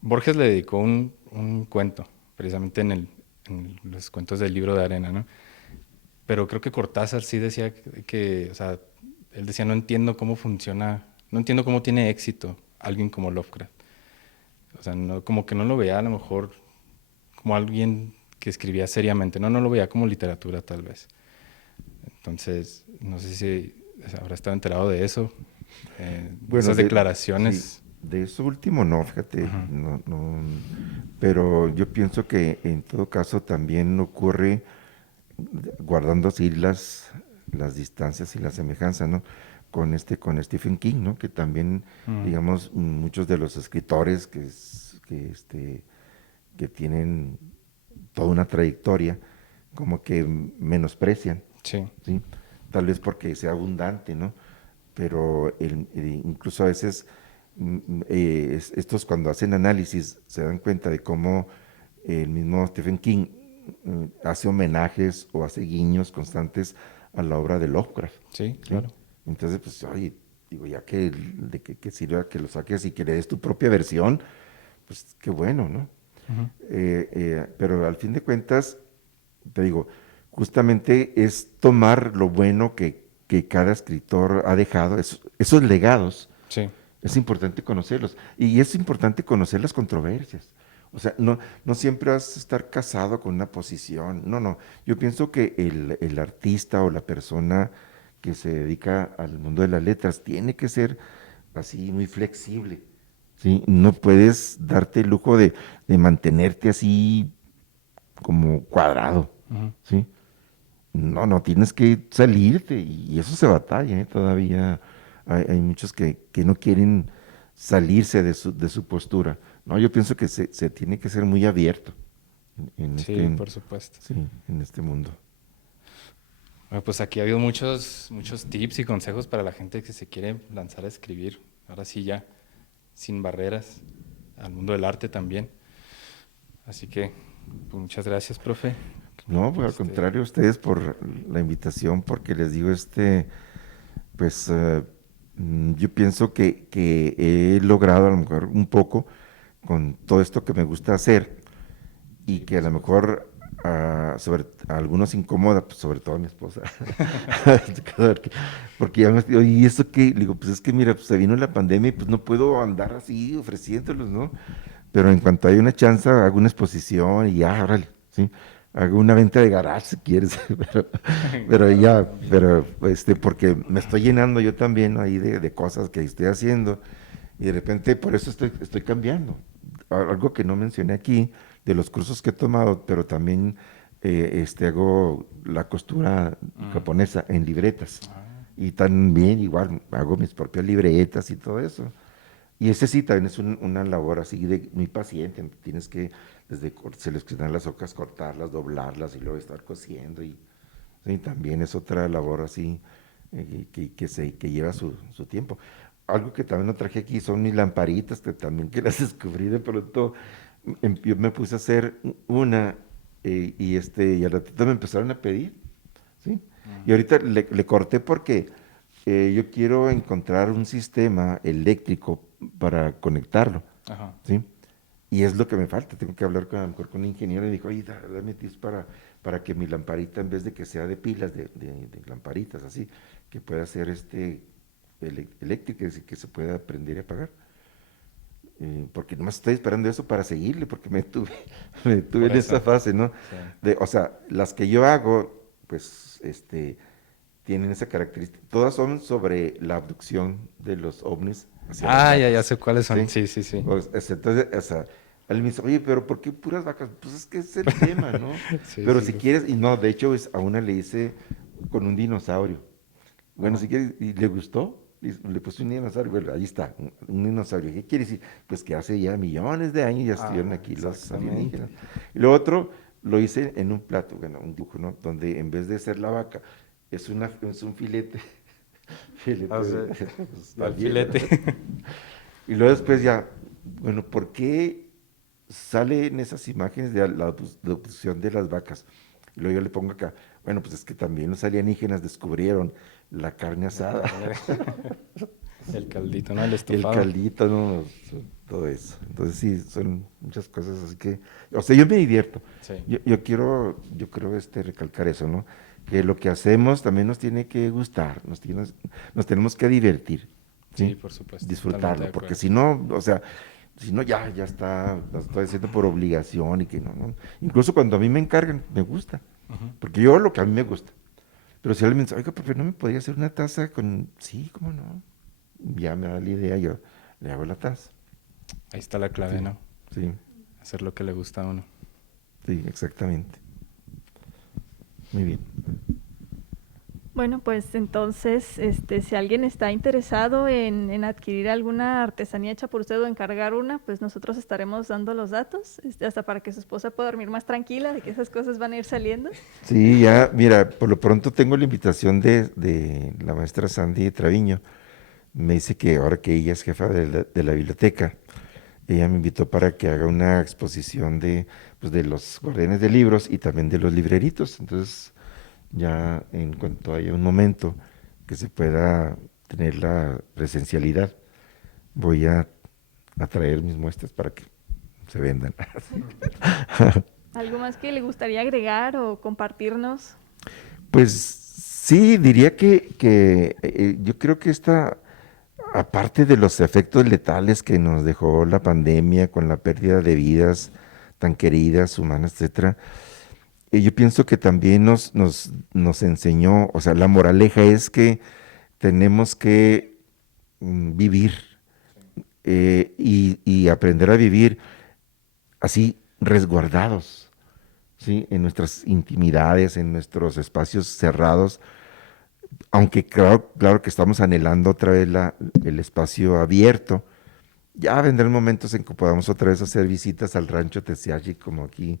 Borges le dedicó un cuento, precisamente en los cuentos del Libro de Arena, ¿no? Pero creo que Cortázar sí decía o sea, él decía, no entiendo cómo funciona, no entiendo cómo tiene éxito alguien como Lovecraft. O sea, no, como que no lo veía a lo mejor como alguien que escribía seriamente, no lo veía como literatura tal vez. Entonces, no sé si habrá estado enterado de eso, de Bueno, esas sí, declaraciones. de eso último no, fíjate, Ajá. no, pero yo pienso que en todo caso también ocurre guardando así las distancias y la semejanza, ¿no? Con Stephen King, ¿no? Que también, Mm, digamos, muchos de los escritores que tienen toda una trayectoria, como que menosprecian, sí, ¿sí? Tal vez porque sea abundante, ¿no? Pero incluso a veces estos cuando hacen análisis se dan cuenta de cómo el mismo Stephen King hace homenajes o hace guiños constantes a la obra de Lovecraft, sí, ¿sí? claro. Entonces, pues, oye, digo, ya que sirva que lo saques y que le des tu propia versión, pues qué bueno, ¿no? Ujú. Pero al fin de cuentas, te digo, justamente es tomar lo bueno que cada escritor ha dejado, esos legados, Sí, es importante conocerlos. Y es importante conocer las controversias. O sea, no siempre vas a estar casado con una posición. No. Yo pienso que el artista o la persona que se dedica al mundo de las letras tiene que ser así muy flexible. ¿Sí? No puedes darte el lujo de mantenerte así como cuadrado. ujú. ¿Sí? No, tienes que salirte y eso se batalla, ¿eh? Todavía hay muchos que no quieren salirse de su postura. No, yo pienso que se tiene que ser muy abierto en Sí, por supuesto. sí, en este mundo. Bueno, pues aquí ha habido muchos tips y consejos para la gente que se quiere lanzar a escribir. Ahora sí ya, sin barreras, al mundo del arte también. Así que, pues muchas gracias, profe. No, pues al Este, contrario, ustedes por la invitación, porque les digo, pues yo pienso que he logrado a lo mejor un poco con todo esto que me gusta hacer y sí, que a por lo supuesto. mejor a algunos incomoda, pues sobre todo a mi esposa. Porque ya me digo, ¿y eso qué? Le digo, pues es que mira, pues se vino la pandemia y pues no puedo andar así ofreciéndolos, ¿no? Pero en cuanto hay una chance, hago una exposición y ya, órale, ¿sí? Hago una venta de garage si quieres, pero Claro, ya, pero porque me estoy llenando yo también ahí de cosas que estoy haciendo y de repente por eso estoy cambiando. Algo que no mencioné aquí, de los cursos que he tomado, pero también hago la costura japonesa en libretas. Ah, Y también igual hago mis propias libretas y todo eso. Y ese sí también es una labor así de muy paciente. Tienes que desde seleccionar las hojas, cortarlas, doblarlas y luego estar cosiendo. Y sí, también es otra labor así que lleva su tiempo. Algo que también no traje aquí son mis lamparitas, que también que las descubrí de pronto. Yo me puse a hacer una y al ratito me empezaron a pedir, ¿sí? Y ahorita le corté porque yo quiero encontrar un sistema eléctrico para conectarlo, ajá. ¿sí? Y es lo que me falta. Tengo que hablar a lo mejor con un ingeniero y dijo, oye, dame tips para que mi lamparita, en vez de que sea de pilas, de lamparitas, así, que pueda ser eléctrica, es decir, que se pueda prender y apagar. Porque nomás estoy esperando eso para seguirle, porque me detuve Por en eso. esa fase, ¿no? Sí. O sea, las que yo hago, pues, tienen esa característica. Todas son sobre la abducción de los ovnis hacia las Ah, ya vacas, sé cuáles son. ¿sí? Sí, sí, sí. Entonces, o sea, él me dice, oye, pero ¿por qué puras vacas? Pues es que es el tema, ¿no? Sí, Pero sí, si sí. quieres, y no, de hecho, a una le hice con un dinosaurio. Bueno, Ajá. si quieres, y le gustó, le puse un dinosaurio, bueno, ahí está, un dinosaurio. ¿Qué quiere decir? Pues que hace ya millones de años ya estuvieron Ah, aquí los exactamente. alienígenas. Y lo otro lo hice en un plato, bueno, un dibujo, ¿no? Donde en vez de ser la vaca, es un filete, O filete sea, pues, está al viejo, ¿no? filete. Y luego después ya, bueno, ¿por qué salen esas imágenes de la obducción de las vacas? Y luego yo le pongo acá, bueno, pues es que también los alienígenas descubrieron la carne La asada, carne el caldito, ¿no? El el estofado. caldito, ¿no? Todo eso. Entonces sí, son muchas cosas así que, o sea, yo me divierto. Sí. Yo creo recalcar eso, ¿no? Que lo que hacemos también nos tiene que gustar, nos tenemos que divertir, Sí, ¿sí? por supuesto. Totalmente de Disfrutarlo, porque acuerdo. si no, o sea, si no ya está, lo estoy haciendo por obligación y que no, no. Incluso cuando a mí me encargan, me gusta, Ujú. porque yo hago lo que a mí me gusta. Pero si alguien me dice, oiga, profe, ¿no me podría hacer una taza con...? Sí, ¿cómo no? Ya me da la idea, yo le hago la taza. Ahí está la clave, Sí, ¿no? sí, Hacer lo que le gusta a uno. sí, exactamente. Muy bien. Bueno, pues entonces, si alguien está interesado en adquirir alguna artesanía hecha por usted o encargar una, pues nosotros estaremos dando los datos, hasta para que su esposa pueda dormir más tranquila de que esas cosas van a ir saliendo. Sí, ya, mira, por lo pronto tengo la invitación de la maestra Sandy Traviño. Me dice que ahora que ella es jefa de la biblioteca, ella me invitó para que haga una exposición pues, de los guardianes de libros y también de los libreritos. Entonces, ya en cuanto haya un momento que se pueda tener la presencialidad, voy a traer mis muestras para que se vendan. ¿Algo más que le gustaría agregar o compartirnos? Pues sí, diría que yo creo que aparte de los efectos letales que nos dejó la pandemia con la pérdida de vidas tan queridas, humanas, etcétera, yo pienso que también nos enseñó, o sea, la moraleja es que tenemos que vivir y aprender a vivir así resguardados, ¿sí? En nuestras intimidades, en nuestros espacios cerrados, aunque claro que estamos anhelando otra vez el espacio abierto. Ya vendrán momentos en que podamos otra vez hacer visitas al rancho Tesiachi, como aquí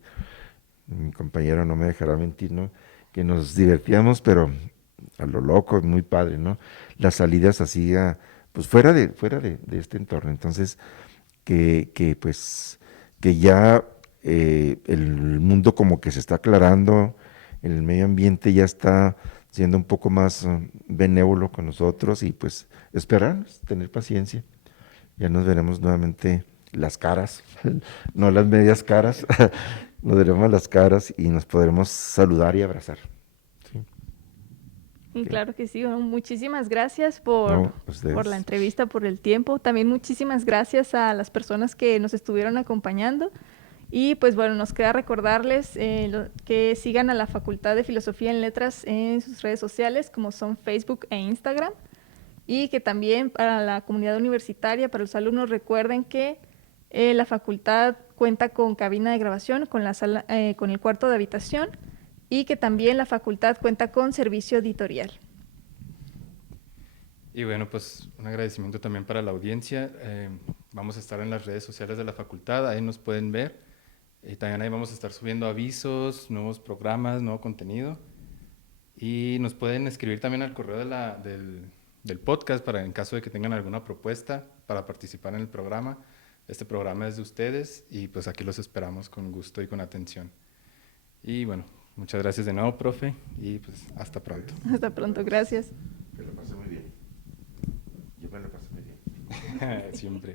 mi compañero no me dejará mentir, ¿no? Que nos divertíamos, pero a lo loco, muy padre, ¿no? Las salidas así, pues fuera de este entorno. Entonces, pues, que ya el mundo como que se está aclarando, el medio ambiente ya está siendo un poco más benévolo con nosotros y pues esperarnos, tener paciencia. Ya nos veremos nuevamente las caras, no las medias caras, nos veremos las caras y nos podremos saludar y abrazar. ¿Sí? Y Ok. claro que sí, bueno, muchísimas gracias No, por la ustedes. entrevista, por el tiempo. También muchísimas gracias a las personas que nos estuvieron acompañando. Y pues bueno, nos queda recordarles que sigan a la Facultad de Filosofía en Letras en sus redes sociales, como son Facebook e Instagram. Y que también para la comunidad universitaria, para los alumnos, recuerden que la facultad cuenta con cabina de grabación, con la sala, con el cuarto de habitación. y que también la facultad cuenta con servicio editorial. Y bueno, pues un agradecimiento también para la audiencia. Vamos a estar en las redes sociales de la facultad, ahí nos pueden ver. Y también ahí vamos a estar subiendo avisos, nuevos programas, nuevo contenido. Y nos pueden escribir también al correo del podcast para en caso de que tengan alguna propuesta para participar en el programa. Este programa es de ustedes y pues aquí los esperamos con gusto y con atención. Y bueno, muchas gracias de nuevo, profe, y pues hasta pronto. Hasta pronto, gracias. Que lo pasé muy bien. Yo me lo pasé muy bien. Siempre.